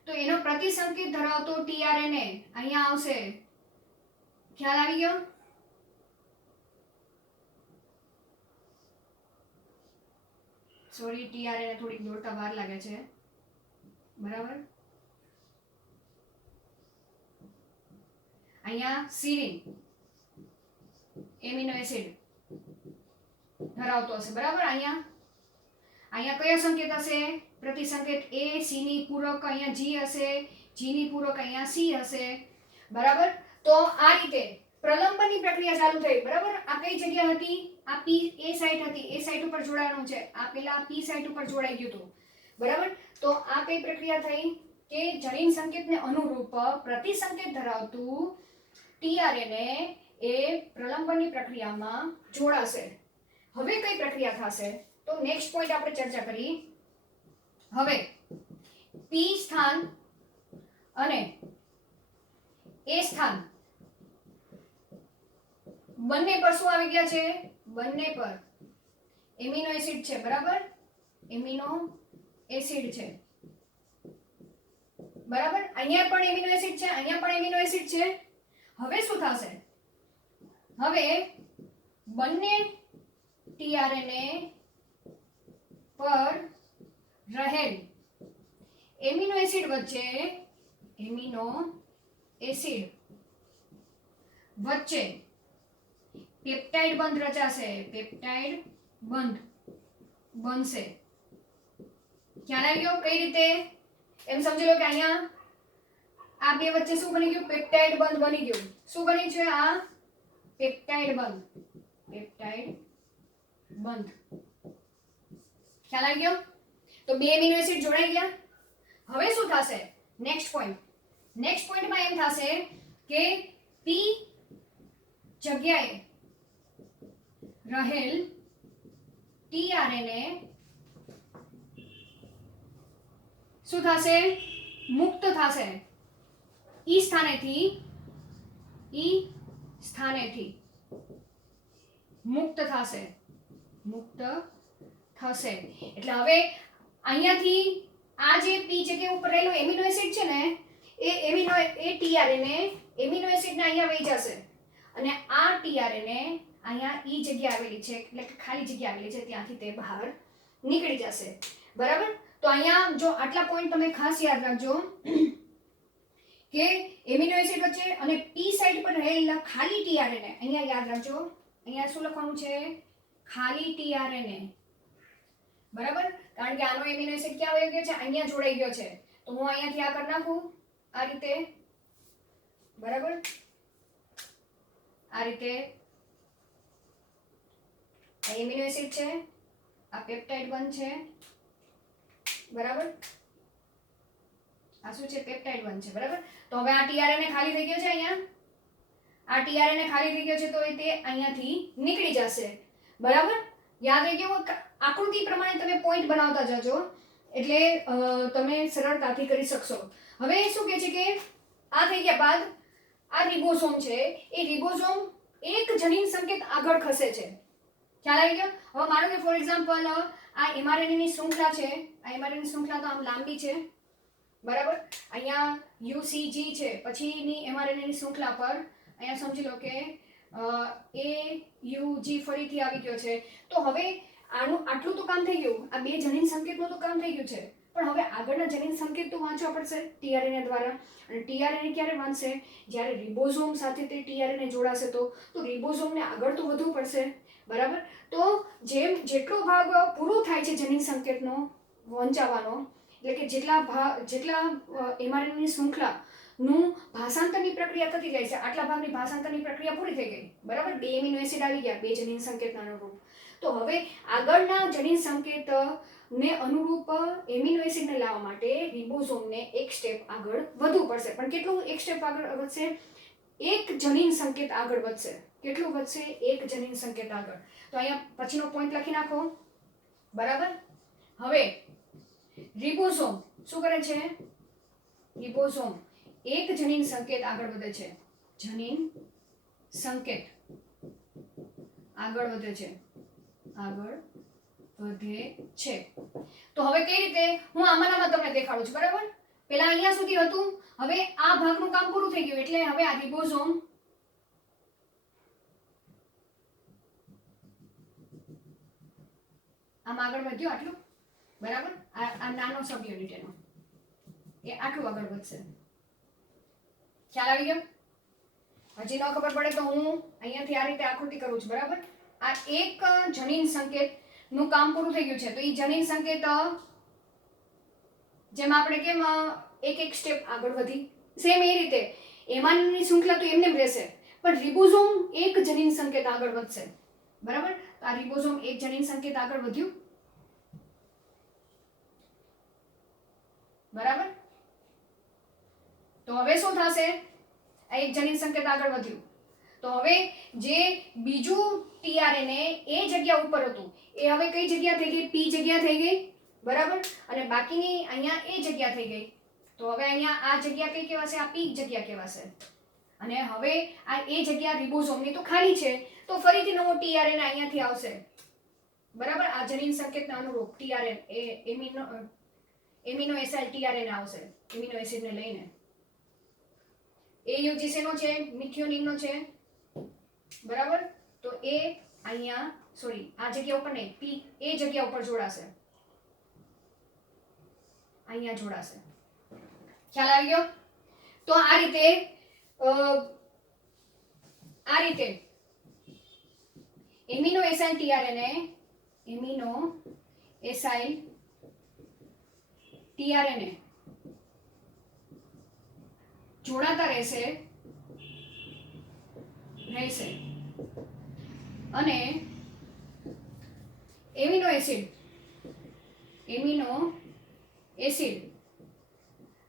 તો એનો પ્રતિસંકેત ધરાવતો ટીઆરએનએ અહીંયા આવશે. ખ્યાલ આવી ગયો? સોરી, ટીઆરએનએ થોડીક દોડતા વાર લાગે છે, બરાબર. અહીંયા સીરીન એમિનો એસિડ ધરાવતો હશે, બરાબર. અહીંયા કયો સંકેત હશે? પ્રતિસંકેત એ, સી ની પૂરક અહીંયા જી હશે, જી ની પૂરક અહીંયા સી હશે, બરાબર. તો આ રીતે પ્રલંબનની પ્રક્રિયા ચાલુ થઈ, બરાબર. આ કઈ જગ્યા હતી? આ પી એ સાઇટ હતી, એ સાઇટ ઉપર જોડાવાનું છે. આ પેલા પી સાઇટ ઉપર જોડાઈ ગયું હતું, બરાબર. તો આ કઈ પ્રક્રિયા થઈ કે જનીન સંકેતને અનુરૂપ પ્રતિસંકેત ધરાવતું ટીઆરએનએ એ પ્રલંબનની પ્રક્રિયામાં જોડાશે. હવે કઈ પ્રક્રિયા થશે? તો નેક્સ્ટ પોઈન્ટ આપણે ચર્ચા કરી. હવે પી સ્થાન અને એ સ્થાન બંને પર શું આવી ગયા છે? બંને પર એમિનો એસિડ છે, બરાબર. એમિનો એસિડ છે, બરાબર. અહીંયા પણ એમિનો એસિડ છે, અહીંયા પણ એમિનો એસિડ છે. હવે શું થશે? હવે બંને ટીઆરએનએ પર રહેલ એમિનો એસિડ વચ્ચે પેપ્ટાઇડ બંધ રચાશે, પેપ્ટાઇડ બંધ બનશે. ખ્યાલ આવી ગયો? કઈ રીતે? એમ સમજી લો કે અહીંયા આ બે વચ્ચે શું બની ગયું? પેપ્ટાઇડ બંધ બની ગયું. શું બની છે? આ પેપ્ટાઇડ બંધ. ખ્યાલ આવી ગયો? તો બે એમિનો એસિડ જોડાઈ ગયા. હવે શું થશે? નેક્સ્ટ પોઈન્ટમાં એમ થશે કે પી જગ્યાએ રહેલ ટીઆરએનએ શું થશે? મુક્ત થશે. ઈ સ્થાનેથી મુક્ત થશે. એટલે હવે અહીંયાથી આ જે પી જગ્યા ઉપર રહેલો એમિનો એસિડ છે ને એ ટીઆરએનએ એમિનો એસિડને અહીંયા વહી જશે અને આ ટીઆરએનએ અહીંયા ઈ જગ્યા આવેલી છે એટલે કે ખાલી જગ્યા આવેલી છે ત્યાંથી તે બહાર નીકળી જશે. બરાબર. તો અહીંયા જો આટલા પોઈન્ટ તમે ખાસ યાદ રાખજો કે એમિનો એસિડ વચ્ચે અને પી સાઇડ પર રહેલા ખાલી ટીઆરએનએ અહીંયા યાદ રાખજો. અહીંયા શું લખવાનું છે? ખાલી ટીઆરએનએ. બરાબર. કારણ કે આનો એમિનો એસિડ ક્યાં વહી ગયો છે? અહીંયા જોડાઈ ગયો છે. તો હું અહીંયાથી આ કરી નાખું આ રીતે. બરાબર. આ રીતે આ એમિનો એસિડ છે, આ પેપ્ટાઇડ બંધ છે. બરાબર. આ શું છે? પેપ્ટાઇડ બંધ છે. બરાબર. તો હવે આ ટીઆરએનએ ખાલી થઈ ગયો છે. અહીંયા આ ટીઆરએનએ ખાલી થઈ ગયો છે તો તે અહીંયાથી નીકળી જશે. બરાબર. યાદ રહી ગયું? આકૃતિ પ્રમાણે તમે પોઈન્ટ બનાવતા જજો એટલે તમે સરળતાથી કરી શકશો. હવે શું કહે છે કે આ થઈ ગયા બાદ આ રિબોસોમ છે, એ રિબોસોમ એક જનીન સંકેત આગળ ખસે છે. ખ્યાલ આવી ગયો? હવે માનો કે ફોર એક્ઝામ્પલ આ એમઆરએનએ ની શૃંખલા છે. આ એમઆરએનએ ની શૃંખલા તો આમ લાંબી છે. બરાબર. અહીંયા યુસીજી છે, પછીની એમઆરએનએ ની શૃંખલા પર અહીંયા સમજી લો કે એયુજી ફરીથી આવી ગયો છે. તો હવે આનું આટલું તો કામ થઈ ગયું. આ બે જનીન સંકેતનું તો કામ થઈ ગયું છે, પણ હવે આગળના જનીન સંકેત તો વાંચવા પડશે ટીઆરએનએ દ્વારા. અને ટીઆરએનએ ક્યારે વાંચશે? જ્યારે રિબોઝોમ સાથે તે ટીઆરએનએ જોડાશે તો રિબોઝોમને આગળ તો વધવું પડશે. બરાબર. તો જેટલો ભાગ પૂરો થાય છે જનીન સંકેતનો વંચાવવાનો, એટલે કે જેટલા એમઆરએનએની શૃંખલાનું ભાષાંતરની પ્રક્રિયા થતી જાય છે, આટલા ભાગની ભાષાંતરની પ્રક્રિયા પૂરી થઈ ગઈ. બરાબર. 2 એમિનો એસિડ આવી ગયા 2 જનીન સંકેતના અનુરૂપ. તો હવે આગળના જનીન સંકેતને અનુરૂપ એમિનો એસિડને લાવવા માટે રિબોઝોમને એક સ્ટેપ આગળ વધવું પડશે. પણ કેટલું એક સ્ટેપ આગળ વધશે? એક જનીન સંકેત આગળ વધશે. કેટલું વધશે? એક જનીન સંકેત આગળ. તો અહીંયા પછીનો પોઈન્ટ લખી નાખો. બરાબર. હવે રિબોઝોમ શું કરે છે? રિબોઝોમ એક જનીન સંકેત આગળ વધે છે. જનીન સંકેત આગળ વધે છે. આગળ વધે છે. તો હવે કઈ રીતે? હું આમાંનામાં તમને દેખાડું છું. બરાબર. પહેલા અહીંયા સુધી હતું, હવે આ ભાગનું કામ પૂરું થઈ ગયું એટલે હવે આ રિબોઝોમ આમ આગળ વધ્યો આટલું. બરાબર. આ નાનો સબ યુનિટ એનો એ આટલું આગળ વધશે. ખ્યાલ આવી ગયો? હજી ન ખબર પડે તો હું અહીંયાથી આ રીતે આકૃતિ કરું છું. બરાબર. આ એક જનીન સંકેત નું કામ પૂરું થઈ ગયું છે. તો એ જનીન સંકેત જેમ આપણે કેમ એક સ્ટેપ આગળ વધી, સેમ એ રીતે એમાંની શૃંખલા તો એમને રહેશે, પણ રિબોઝોમ એક જનીન સંકેત આગળ વધશે. બરાબર. આ રિબોઝોમ એક જનીન સંકેત આગળ વધ્યું. બરાબર. તો હવે શું થશે? આ એક જનીન સંકેત આગળ વધ્યું. તો હવે જે બીજું ટીઆરએનએ એ જગ્યા ઉપર હતું એ હવે કઈ જગ્યા થઈ ગઈ? પી જગ્યા થઈ ગઈ. બરાબર. અને બાકીની અહીંયા એ જગ્યા થઈ ગઈ. તો હવે અહીંયા આ જગ્યા કઈ કહેવાશે? આ પી જગ્યા કહેવાશે. અને હવે આ એ જગ્યા રિબોઝોમની તો ખાલી છે, તો ફરીથી નવો ટીઆરએનએ અહીંયાથી આવશે. બરાબર. આ જનીન સંકેતના અનુરૂપ ટીઆરએન એ એમિનો એસિડ ટીઆરએનએ આવશે એમિનો એસિડને લઈને. એયુજી શેનો છે? મિથિયોનિનનો છે. બરાબર. તો એ અહીંયા સોરી આ જગ્યા ઉપર નહીં, પી એ જગ્યા ઉપર જોડાશે. અહીંયા જોડાશે. ખ્યાલ આવી ગયો? તો આ રીતે એમિનો એસાઇલ ટીઆરએનએ જોડાતા રહેશે અને એમિનો એસિડ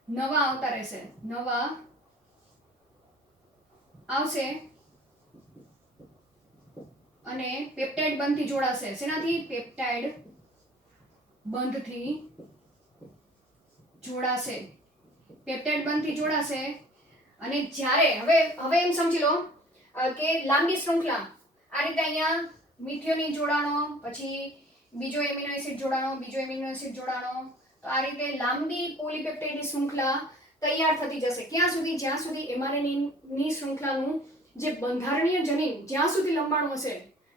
નવા આવતા રહેશે. નવા આવશે અને પેપ્ટાઇડ બંધથી જોડાશે. શેનાથી? પેપ્ટાઇડ બંધથી જોડાશે. પેપ્ટાઇડ બંધથી જોડાશે અને જ્યારે હવે એમ સમજી લો કે લાંબી શૃંખલા આ રીતે અહીંયા મિથિયોનિન જોડાણો, પછી બીજો એમિનો એસિડ જોડાણો, બીજો એમિનો એસિડ જોડાણો, તો આ રીતે લાંબી પોલીપેપ્ટાઇડની શૃંખલા તૈયાર થતી જશે. ક્યાં સુધી? જ્યાં સુધી એમઆરએનએની શૃંખલાનું જે બંધારણીય જનીન જ્યાં સુધી લંબાણ હશે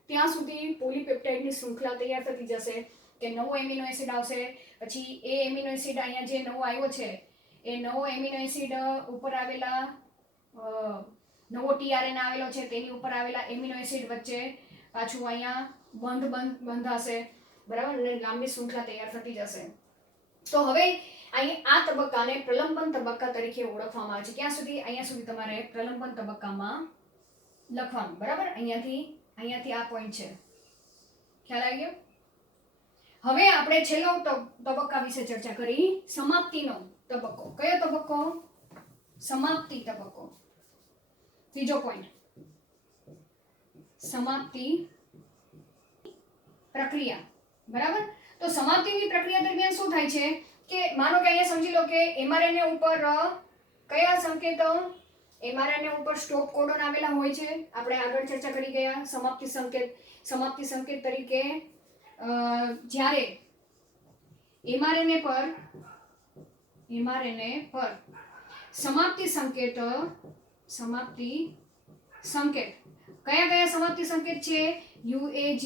ત્યાં સુધી પોલીપેપ્ટાઇડની શૃંખલા તૈયાર થતી જશે. કે નવો એમિનો એસિડ આવશે, પછી એ એમિનો એસિડ અહીંયા જે નવો આવ્યો છે એ નવો એમિનો એસિડ ઉપર આવેલા નવો ટીઆરએન આવેલો છે તેની ઉપર આવેલા એમિનો એસિડ વચ્ચે પાછું અહીંયા બંધાશે, બરાબર, અને લાંબી શૃંખલા તૈયાર થતી જશે. તો હવે અહીં આ તબક્કાને પ્રલંબન તબક્કા તરીકે ઓળખવામાં આવે છે. ક્યાં સુધી? અહીંયા સુધી તમારે પ્રલંબન તબક્કામાં લખવાનું, બરાબર. અહીંયાથી આ પોઈન્ટ છે. ખ્યાલ આવી ગયો? હવે આપણે છેલ્લો તબક્કા વિશે ચર્ચા કરી, સમાપ્તિનો તબક્કો. કયો તબક્કો? સમાપ્તિ તબક્કો. ત્રીજો પોઈન્ટ, સમાપ્તિ પ્રક્રિયા, બરાબર. તો સમાપ્તિની પ્રક્રિયા દરમિયાન શું થાય છે કે માનો કે અહીંયા સમજી લો કે mRNA ઉપર કયા સંકેતો? mRNA ઉપર સ્ટોપ કોડોન આવેલા હોય છે. આપણે આગળ ચર્ચા કરી ગયા સમાપ્તિ સંકેત તરીકે જ્યારે mRNA પર સમાપ્તિ સંકેત કયા સમાપ્તિ સંકેત છે? UAG,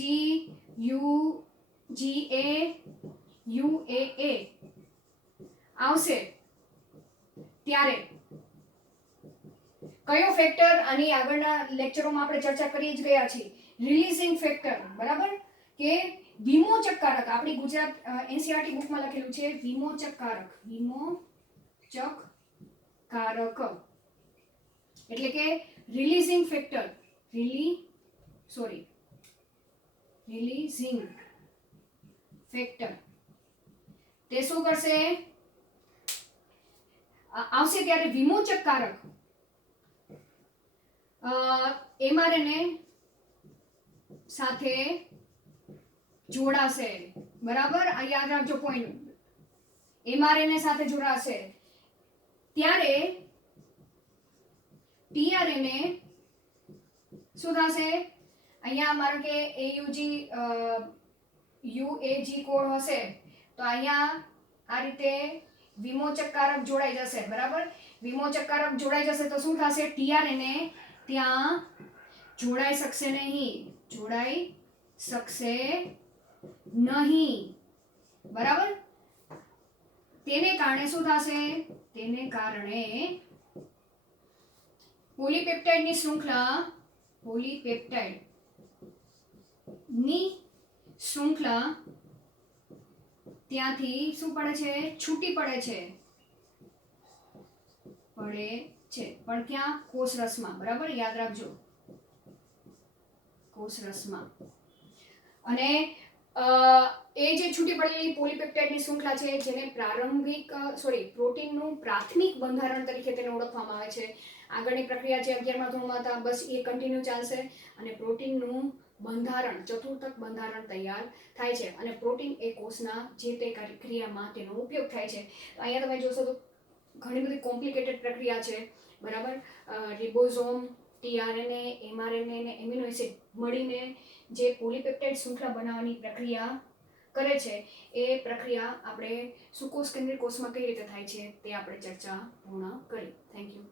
UGA, UAA આવશે ત્યારે કયો ફેક્ટર? આની આગળના લેક્ચરોમાં આપણે ચર્ચા કરી જ ગયા છીએ, રિલીઝિંગ ફેક્ટર, બરાબર, કે વિમોચકકારક. આપણી ગુજરાત એનસીઈઆરટી બુકમાં લખેલું છે વિમોચકકારક. એટલે કે રિલીઝિંગ ફેક્ટર, રિલીઝિંગ ફેક્ટર તે શું કરશે? આવશે ત્યારે વિમોચકકારક mRNA સાથે જોડાશે, બરાબર. આ યાદ રાખજો પોઈન્ટ, mRNA સાથે જોડાશે ત્યારે tRNA શું થશે? અહીંયા મારો કે UAG કોડ હશે તો અહીંયા આ રીતે વિમોચકકારક જોડાઈ જશે, બરાબર. વિમોચકકારક જોડાઈ જશે તો શું થશે? tRNA ત્યાં જોડાઈ શકશે નહીં, બરાબર. તેને કારણે શું થશે? તેને કારણે પોલીપેપ્ટાઇડની શૃંખલા ત્યાંથી શું પડે છે? છૂટી પડે છે. પણ ક્યાં? કોષરસમાં, બરાબર. યાદ રાખજો, કોષરસમાં. અને એ જે છૂટી પડેલી પોલીપેપ્ટાઇડની શૃંખલા છે જેને પ્રોટીનનું પ્રાથમિક બંધારણ તરીકે તેને ઓળખવામાં આવે છે. આગળની પ્રક્રિયા જે 11મા ધોરણમાં હતા બસ એ કન્ટિન્યુ ચાલશે અને પ્રોટીનનું બંધારણ, ચતુર્થક બંધારણ તૈયાર થાય છે અને પ્રોટીન એ કોષના જે તે ક્રિયામાં તેનો ઉપયોગ થાય છે. અહીંયા તમે જોશો તો ઘણી બધી કોમ્પ્લિકેટેડ પ્રક્રિયા છે, બરાબર. રિબોઝોમ, tRNA, mRNA અને એમિનો એસિડ મળીને જે પોલીપેપ્ટાઇડ શૃંખલા બનાવવાની પ્રક્રિયા કરે છે એ પ્રક્રિયા આપણે સુકોષ કેન્દ્રીય કોષમાં કઈ રીતે થાય છે તે આપણે ચર્ચા પૂર્ણ કરી. Thank you.